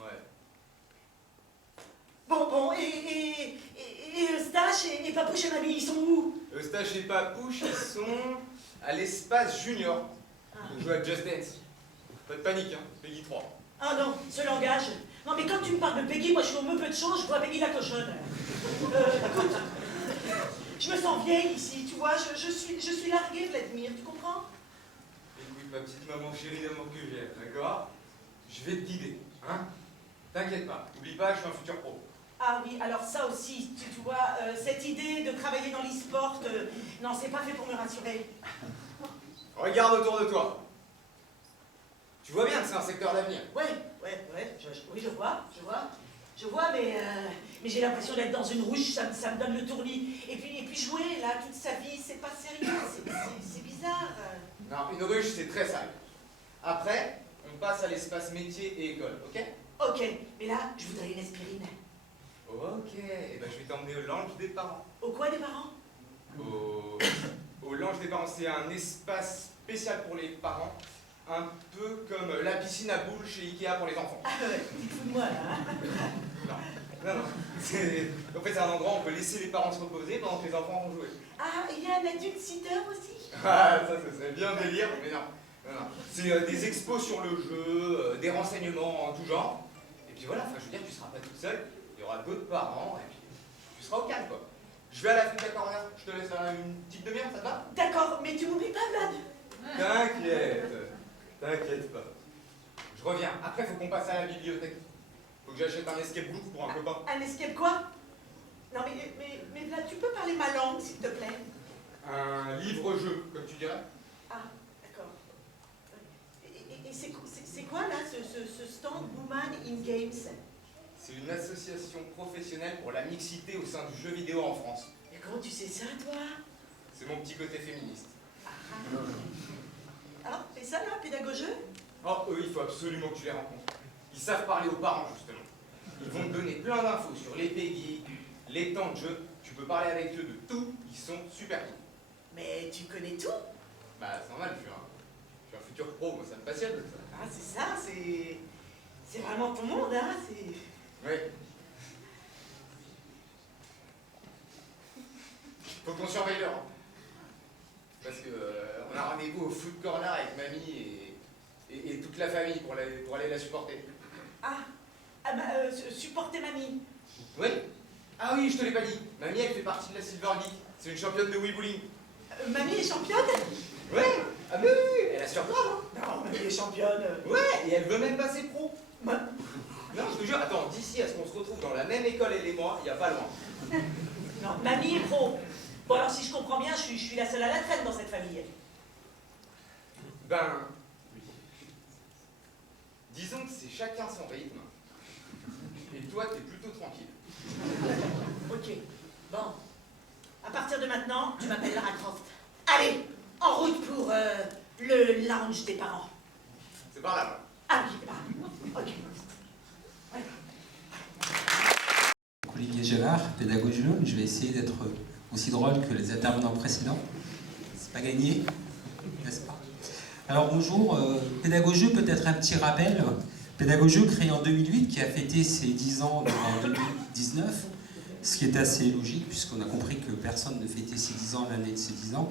Ouais. Bon, et Eustache et Papouche et Mamie, ils sont où? Eustache et Papouche, ils sont à l'espace junior. Pour jouer à Just Dance. Pas de panique, hein, Peggy 3. Ah non, ce langage. Non mais quand tu me parles de Peggy, moi je suis au peu de change, je vois Peggy la cochonne. Écoute, je me sens vieille ici, tu vois, je suis larguée, Vladimir, tu comprends? Écoute, ma petite maman chérie d'amour que j'aime, d'accord? Je vais te guider, hein? T'inquiète pas, n'oublie pas, je suis un futur pro. Ah oui, alors ça aussi, tu vois, cette idée de travailler dans l'e-sport, non, c'est pas fait pour me rassurer. Regarde autour de toi. Tu vois bien que c'est un secteur d'avenir. Ouais, oui, je vois, mais j'ai l'impression d'être dans une ruche, ça me donne le tournis. Et puis jouer, là, toute sa vie, c'est pas sérieux, c'est bizarre. Non, une ruche, c'est très sérieux. Après, on passe à l'espace métier et école, ok? Ok, mais là, je voudrais une aspirine. Ok, et ben je vais t'emmener au lounge des parents. Au quoi des parents? Au lounge des parents, c'est un espace spécial pour les parents, un peu comme la piscine à boules chez Ikea pour les enfants. Ah ouais, tu te fous de moi là, hein? Non. En fait, c'est un endroit où on peut laisser les parents se reposer pendant que les enfants vont jouer. Ah, il y a un adulte sitter aussi? Ah, ça serait bien délire, mais non. C'est des expos sur le jeu, des renseignements en tout genre. Et puis voilà, enfin, je veux dire, tu seras pas toute seule, il y aura d'autres parents, et puis tu seras au calme, quoi. Je vais à l'Africa Corner, je te laisse une petite demi-heure, ça te va? D'accord, mais tu m'oublies pas, Vlad. T'inquiète pas. Je reviens. Après, faut qu'on passe à la bibliothèque. Faut que j'achète un escape book pour un copain. Un escape quoi? Non, mais Vlad, tu peux parler ma langue, s'il te plaît? Un livre-jeu, comme tu dirais. Ah, d'accord. Et c'est quoi, là, ce stand Woman in Games? C'est une association professionnelle pour la mixité au sein du jeu vidéo en France. Mais comment tu sais ça, toi? C'est mon petit côté féministe. Alors, et ça, là, pédagogieux? Oh, eux, il faut absolument que tu les rencontres. Ils savent parler aux parents, justement. Ils vont te donner plein d'infos sur les PEGI, les temps de jeu. Tu peux parler avec eux de tout, ils sont super cool. Mais tu connais tout? Bah, c'est normal, je suis un futur pro, moi, ça me passionne, ça. Ah, c'est ça, c'est vraiment ton monde, hein, c'est... Ouais. Faut qu'on surveille l'heure. Parce que on a rendez-vous au food corner avec mamie et toute la famille pour aller la supporter. Supporter mamie. Oui. Ah oui, je te l'ai pas dit. Mamie, elle fait partie de la Silver Geek. C'est une championne de Wii Bowling. Mamie est championne? Ouais. Ah mais oui, elle a surprise, hein. Non, mamie est championne. Ouais, et elle veut même passer pro. Non, je te jure, attends, d'ici à ce qu'on se retrouve dans la même école, elle et moi, il n'y a pas loin. Non, mamie est pro. Bon, alors si je comprends bien, je suis la seule à la traîne dans cette famille. Ben, oui. Disons que c'est chacun son rythme. Et toi, t'es plutôt tranquille. Ok. Bon. À partir de maintenant, tu m'appelles Lara Croft. Allez, en route pour le lounge des parents. C'est par là. Ah oui, c'est par là. Ok. Olivier Gélard, pédagogue. Je vais essayer d'être aussi drôle que les intervenants précédents. C'est pas gagné, n'est-ce pas? Alors bonjour, Pédagogieux, peut-être un petit rappel. Pédagogieux créé en 2008, qui a fêté ses 10 ans en 2019, ce qui est assez logique, puisqu'on a compris que personne ne fêtait ses 10 ans l'année de ses 10 ans.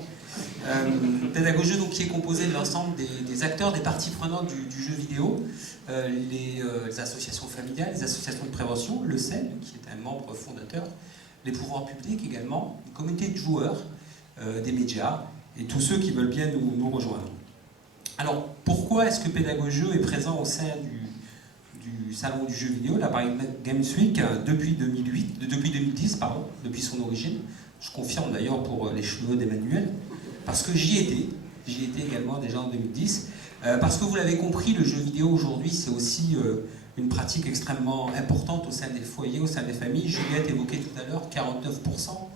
Pédagogieux, donc, qui est composé de l'ensemble des acteurs, des parties prenantes du jeu vidéo, les associations familiales, les associations de prévention, le CEL, qui est un membre fondateur, les pouvoirs publics également, une communauté de joueurs, des médias, et tous ceux qui veulent bien nous rejoindre. Alors, pourquoi est-ce que Pédagogieux est présent au sein du salon du jeu vidéo, la Paris Games Week, depuis 2010, depuis son origine? Je confirme d'ailleurs pour les cheveux d'Emmanuel, parce que j'y étais également déjà en 2010. Parce que vous l'avez compris, le jeu vidéo aujourd'hui, c'est aussi une pratique extrêmement importante au sein des foyers, au sein des familles. Juliette évoquait tout à l'heure 49%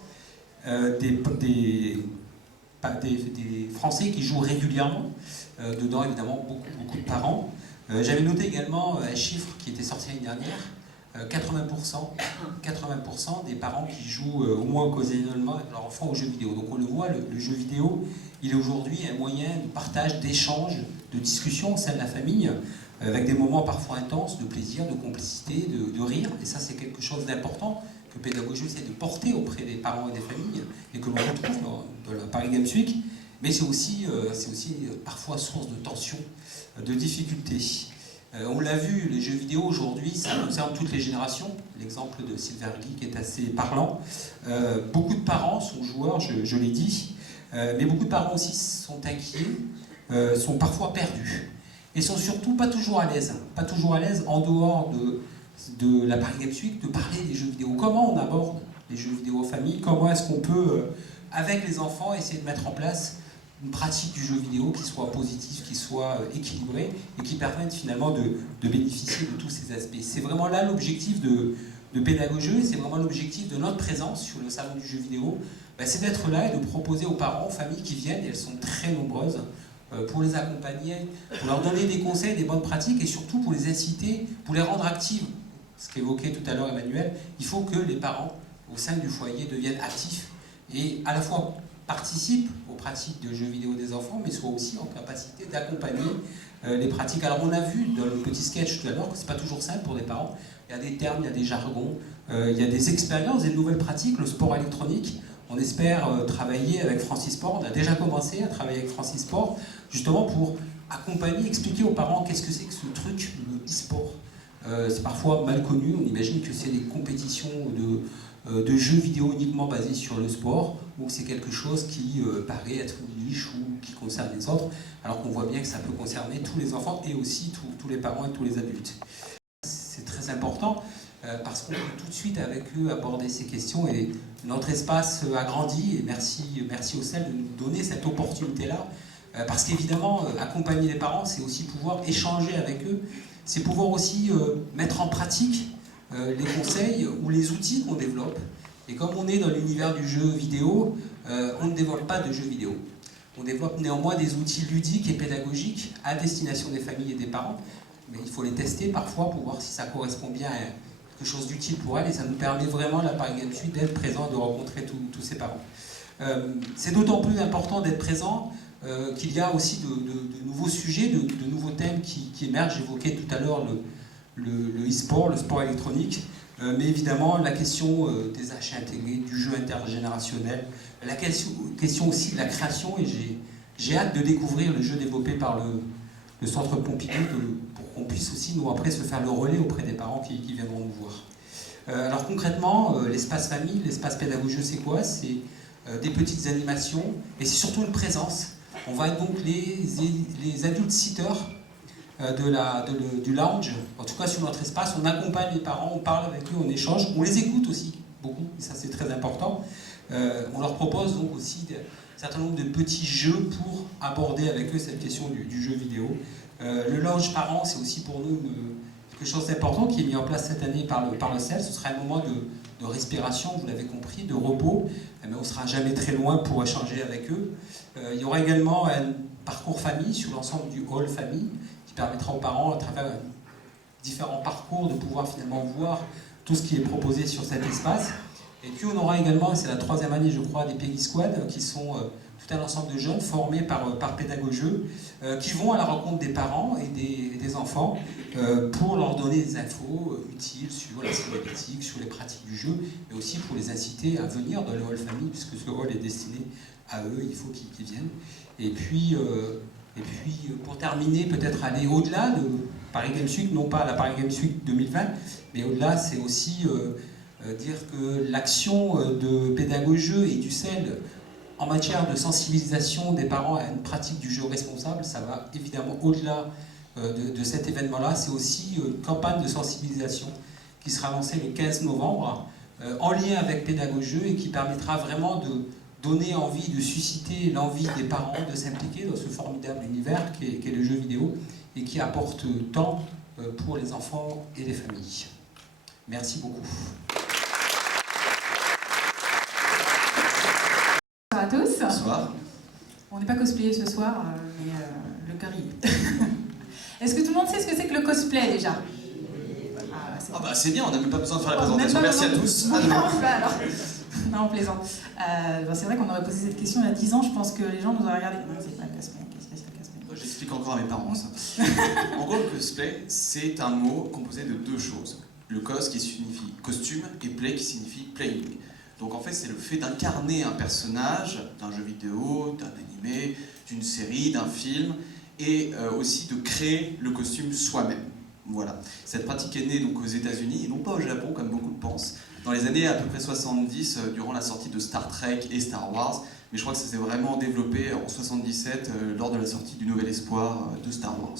des Français qui jouent régulièrement. Dedans, évidemment, beaucoup de parents. J'avais noté également un chiffre qui était sorti l'année dernière. 80% des parents qui jouent au moins occasionnellement avec leur enfant aux jeux vidéo. Donc on le voit, le jeu vidéo, il est aujourd'hui un moyen de partage, d'échange, de discussion au sein de la famille, avec des moments parfois intenses, de plaisir, de complicité, de rire. Et ça, c'est quelque chose d'important que Pédagogieux essaie de porter auprès des parents et des familles, et que l'on retrouve dans la Paris Games Week. Mais c'est aussi parfois source de tension, de difficultés. On l'a vu, les jeux vidéo aujourd'hui, ça concerne toutes les générations. L'exemple de Silver Geek est assez parlant. Beaucoup de parents sont joueurs, je l'ai dit, mais beaucoup de parents aussi sont inquiets, sont parfois perdus, et sont surtout pas toujours à l'aise en dehors de la Paris Games Week, de parler des jeux vidéo. Comment on aborde les jeux vidéo en famille? Comment est-ce qu'on peut, avec les enfants, essayer de mettre en place une pratique du jeu vidéo qui soit positive, qui soit équilibrée et qui permette finalement de bénéficier de tous ces aspects. C'est vraiment là l'objectif de Pédagogieux, et c'est vraiment l'objectif de notre présence sur le salon du jeu vidéo, c'est d'être là et de proposer aux parents, aux familles qui viennent, et elles sont très nombreuses, pour les accompagner, pour leur donner des conseils, des bonnes pratiques, et surtout pour les inciter, pour les rendre actives. Ce qu'évoquait tout à l'heure Emmanuel, il faut que les parents au sein du foyer deviennent actifs et à la fois participent aux pratiques de jeux vidéo des enfants, mais soient aussi en capacité d'accompagner les pratiques. Alors on a vu dans le petit sketch tout à l'heure que c'est pas toujours simple pour les parents. Il y a des termes, il y a des jargons, il y a des expériences, des nouvelles pratiques, le sport électronique. On espère travailler avec Francis Sport, on a déjà commencé à travailler avec Francis Sport, justement pour accompagner, expliquer aux parents qu'est-ce que c'est que ce truc, le e-sport. C'est parfois mal connu, on imagine que c'est des compétitions de jeux vidéo uniquement basés sur le sport, ou c'est quelque chose qui paraît être une niche ou qui concerne les autres, alors qu'on voit bien que ça peut concerner tous les enfants et aussi tous les parents et tous les adultes. C'est très important parce qu'on peut tout de suite avec eux aborder ces questions et notre espace a grandi et merci au CEL de nous donner cette opportunité-là parce qu'évidemment, accompagner les parents, c'est aussi pouvoir échanger avec eux, c'est pouvoir aussi mettre en pratique les conseils ou les outils qu'on développe. Et comme on est dans l'univers du jeu vidéo, on ne développe pas de jeux vidéo. On développe néanmoins des outils ludiques et pédagogiques à destination des familles et des parents. Mais il faut les tester parfois pour voir si ça correspond bien à quelque chose d'utile pour elles. Et ça nous permet vraiment, à la Paris Games Week, d'être présents, de rencontrer tous ces parents. C'est d'autant plus important d'être présent qu'il y a aussi de nouveaux sujets, de nouveaux thèmes qui émergent. J'évoquais tout à l'heure le e-sport, le sport électronique. Mais évidemment, la question des achats intégrés, du jeu intergénérationnel, la question aussi de la création, et j'ai hâte de découvrir le jeu développé par le Centre Pompidou pour qu'on puisse aussi, nous, après, se faire le relais auprès des parents qui viendront nous voir. Alors concrètement, l'espace famille, l'espace pédagogique, c'est quoi? C'est des petites animations, et c'est surtout une présence. On va être donc les adultes sitters du lounge, en tout cas sur notre espace, on accompagne les parents, on parle avec eux, on échange, on les écoute aussi, beaucoup, et ça c'est très important. On leur propose donc aussi un certain nombre de petits jeux pour aborder avec eux cette question du jeu vidéo. Le lounge parents, c'est aussi pour nous quelque chose d'important qui est mis en place cette année par le CEL. Ce sera un moment de respiration, vous l'avez compris, de repos, mais on ne sera jamais très loin pour échanger avec eux. Il y aura également un parcours famille sur l'ensemble du hall famille, qui permettra aux parents, à travers différents parcours, de pouvoir finalement voir tout ce qui est proposé sur cet espace. Et puis on aura également, c'est la 3e année je crois, des Peggy Squad, qui sont tout un ensemble de jeunes formés par Pédagogieux, qui vont à la rencontre des parents et des enfants pour leur donner des infos utiles sur la cinématique, sur les pratiques du jeu, mais aussi pour les inciter à venir dans le hall famille, puisque ce hall est destiné à eux, il faut qu'ils viennent. Et puis pour terminer, peut-être aller au-delà de Paris Games Week, non pas la Paris Games Week 2020, mais au-delà, c'est aussi dire que l'action de Pédagogieux et du CEL en matière de sensibilisation des parents à une pratique du jeu responsable, ça va évidemment au-delà de cet événement-là. C'est aussi une campagne de sensibilisation qui sera lancée le 15 novembre en lien avec Pédagogieux et qui permettra vraiment de donner envie, de susciter l'envie des parents de s'impliquer dans ce formidable univers qu'est le jeu vidéo et qui apporte tant pour les enfants et les familles. Merci beaucoup. Bonsoir à tous. Bonsoir. On n'est pas cosplayé ce soir, mais le cœur y est. Est-ce que tout le monde sait ce que c'est que le cosplay déjà? Ah bah c'est bien, on n'a même pas besoin de faire la présentation. Merci à tous. Non, on plaisante. C'est vrai qu'on aurait posé cette question il y a 10 ans, je pense que les gens nous auraient regardé. Non, c'est pas le cosplay, qu'est-ce que c'est le cosplay? Moi, j'explique encore à mes parents ça. En gros, le cosplay, c'est un mot composé de 2 choses. Le cos qui signifie costume et play qui signifie playing. Donc en fait, c'est le fait d'incarner un personnage d'un jeu vidéo, d'un animé, d'une série, d'un film, et aussi de créer le costume soi-même. Voilà. Cette pratique est née donc aux États-Unis et non pas au Japon comme beaucoup le pensent. Dans les années à peu près 70, durant la sortie de Star Trek et Star Wars, mais je crois que ça s'est vraiment développé en 77 lors de la sortie du Nouvel Espoir de Star Wars.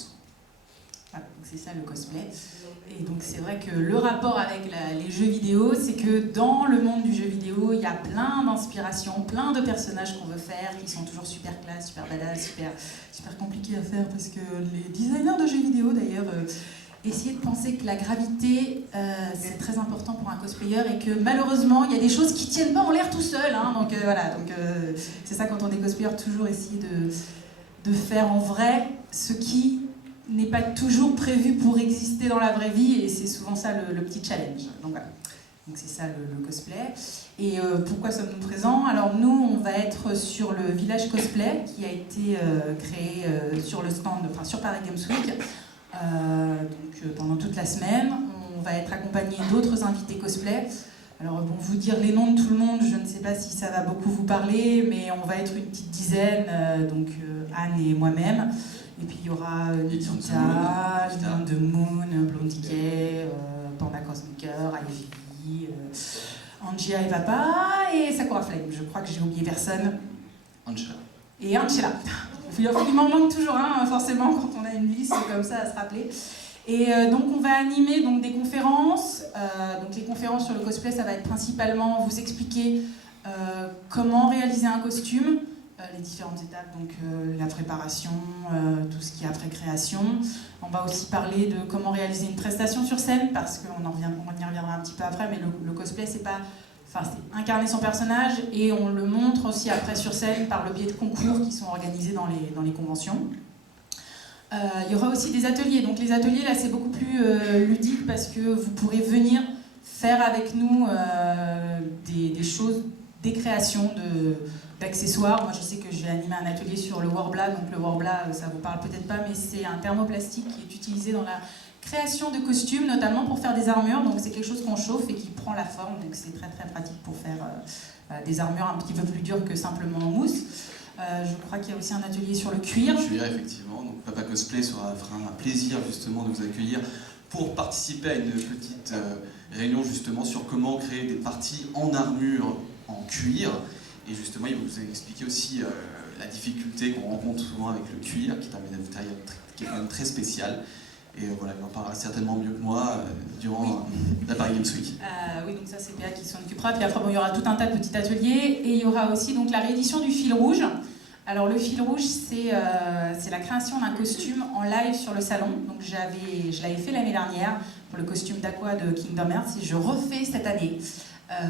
Voilà, c'est ça le cosplay. Et donc c'est vrai que le rapport avec les jeux vidéo, c'est que dans le monde du jeu vidéo, il y a plein d'inspirations, plein de personnages qu'on veut faire, qui sont toujours super classe, super badass, super compliqués à faire, parce que les designers de jeux vidéo d'ailleurs essayer de penser que la gravité c'est très important pour un cosplayer et que malheureusement il y a des choses qui tiennent pas en l'air tout seul, hein, donc voilà, donc c'est ça quand on est cosplayer, toujours essayer de faire en vrai ce qui n'est pas toujours prévu pour exister dans la vraie vie, et c'est souvent ça le petit challenge. Donc voilà, donc c'est ça le cosplay. Et pourquoi sommes-nous présents? Alors nous, on va être sur le village cosplay qui a été créé sur le stand, enfin sur Paris Games Week. Donc pendant toute la semaine, on va être accompagné d'autres invités cosplay. Alors bon, vous dire les noms de tout le monde, je ne sais pas si ça va beaucoup vous parler, mais on va être une petite dizaine, donc Anne et moi-même. Et puis il y aura Nikita, Lilian de Moon, Blondiquet, Panda Cosmaker, Ivy, Angia Evapa et Sakura Flame. Je crois que j'ai oublié personne. Angela. Et Angela. Il m'en manque toujours un, forcément, quand on a une liste comme ça à se rappeler. Et donc on va animer donc, des conférences. Donc les conférences sur le cosplay, ça va être principalement vous expliquer comment réaliser un costume, les différentes étapes, donc la préparation, tout ce qui est après création. On va aussi parler de comment réaliser une prestation sur scène, parce qu'on y reviendra un petit peu après, mais le cosplay, c'est pas... Enfin, c'est incarner son personnage et on le montre aussi après sur scène par le biais de concours qui sont organisés dans les conventions. Il y aura aussi des ateliers. Donc les ateliers, là, c'est beaucoup plus ludique parce que vous pourrez venir faire avec nous des choses, des créations d'accessoires. Moi, je sais que je vais animer un atelier sur le Worbla. Donc le Worbla, ça vous parle peut-être pas, mais c'est un thermoplastique qui est utilisé dans la création de costumes, notamment pour faire des armures. Donc c'est quelque chose qu'on chauffe et qui prend la forme. Donc c'est très très pratique pour faire des armures un petit peu plus dures que simplement en mousse. Je crois qu'il y a aussi un atelier sur le cuir. Le cuir, effectivement. Donc Papa Cosplay fera un plaisir justement de vous accueillir pour participer à une petite réunion justement sur comment créer des parties en armure en cuir. Et justement, il va vous expliquer aussi la difficulté qu'on rencontre souvent avec le cuir, qui est un matériel qui est quand même très spécial. Et voilà, il en parlera certainement mieux que moi durant la Paris Games Week. Oui, donc ça c'est PA qui s'en occupera. Puis après, bon, il y aura tout un tas de petits ateliers. Et il y aura aussi donc, la réédition du fil rouge. Alors le fil rouge, c'est la création d'un costume en live sur le salon. Donc je l'avais fait l'année dernière pour le costume d'Aqua de Kingdom Hearts et je refais cette année.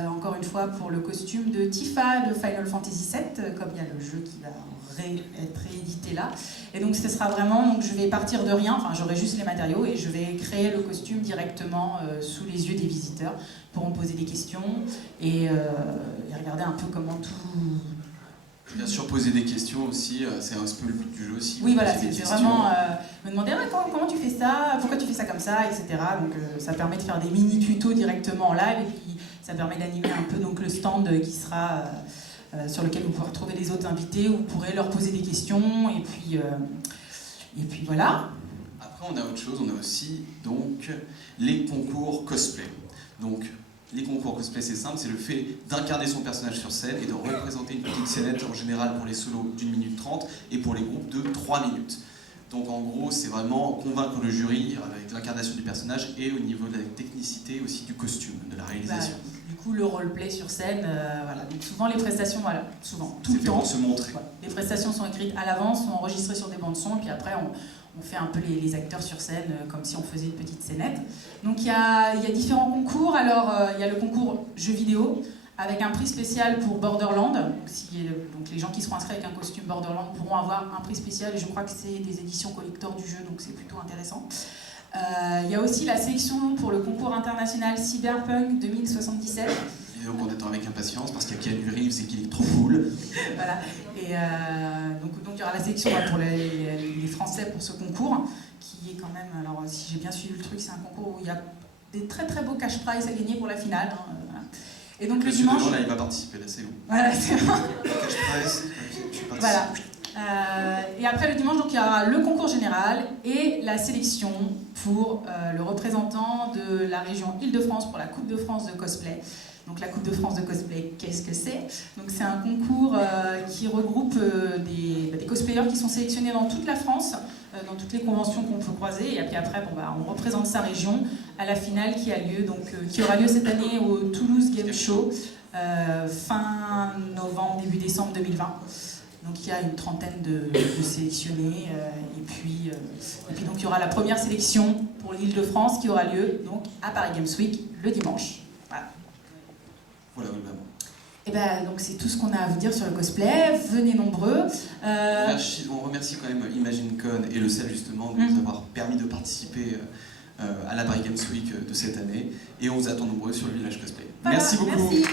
Encore une fois pour le costume de Tifa de Final Fantasy VII, comme il y a le jeu qui va être réédité là. Et donc ce sera vraiment, donc je vais partir de rien, enfin j'aurai juste les matériaux et je vais créer le costume directement sous les yeux des visiteurs pour me poser des questions et regarder un peu comment tout... Bien sûr, poser des questions aussi, c'est un peu le but du jeu aussi. Oui, voilà, c'est vraiment me demander comment tu fais ça, pourquoi tu fais ça comme ça, etc. Donc ça permet de faire des mini-tutos directement en live et puis ça permet d'animer un peu donc, le stand qui sera sur lequel vous pourrez retrouver les autres invités, où vous pourrez leur poser des questions et puis voilà. Après, on a autre chose, on a aussi donc les concours cosplay. Donc, les concours cosplay, c'est simple, c'est le fait d'incarner son personnage sur scène et de représenter une petite scénette, en général pour les solos d'1 minute 30 et pour les groupes de 3 minutes. Donc en gros, c'est vraiment convaincre le jury avec l'incarnation du personnage et au niveau de la technicité aussi du costume, de la réalisation. Du coup, le roleplay sur scène, voilà. Donc souvent les prestations, voilà, souvent, tout le temps. Pour se montrer. Voilà. Les prestations sont écrites à l'avance, sont enregistrées sur des bandes son, et puis après on fait un peu les acteurs sur scène comme si on faisait une petite scénette. Donc il y a différents concours. Alors il y a le concours jeux vidéo avec un prix spécial pour Borderland. Donc les gens qui seront inscrits avec un costume Borderland pourront avoir un prix spécial et je crois que c'est des éditions collector du jeu, donc c'est plutôt intéressant. Il y a aussi la sélection pour le concours international Cyberpunk 2077. Et donc on attend avec impatience parce qu'il y a Keanu Reeves et qu'il est trop cool. Voilà. Et donc il y aura la sélection pour les Français pour ce concours qui est quand même, alors si j'ai bien suivi le truc, c'est un concours où il y a des très très beaux cash prize à gagner pour la finale. Voilà. Et donc le dimanche... là il va participer, là c'est bon. Voilà, c'est bon. Cash prize, voilà. Et après le dimanche, donc, il y aura le concours général et la sélection pour le représentant de la région Île-de-France pour la Coupe de France de cosplay. Donc la Coupe de France de cosplay, qu'est-ce que c'est? Donc c'est un concours qui regroupe des cosplayers qui sont sélectionnés dans toute la France, dans toutes les conventions qu'on peut croiser, et puis après on représente sa région à la finale qui a lieu, qui aura lieu cette année au Toulouse Game Show, fin novembre, début décembre 2020. Donc il y a une trentaine de sélectionnés, et puis donc il y aura la première sélection pour l'Île-de-France qui aura lieu donc à Paris Games Week le dimanche. Voilà, vraiment. Et ben donc c'est tout ce qu'on a à vous dire sur le cosplay. Venez nombreux. On remercie quand même ImagineCon et le CEL justement de nous avoir permis de participer à la Paris Games Week de cette année. Et on vous attend nombreux sur le village cosplay. Voilà, merci beaucoup. Merci.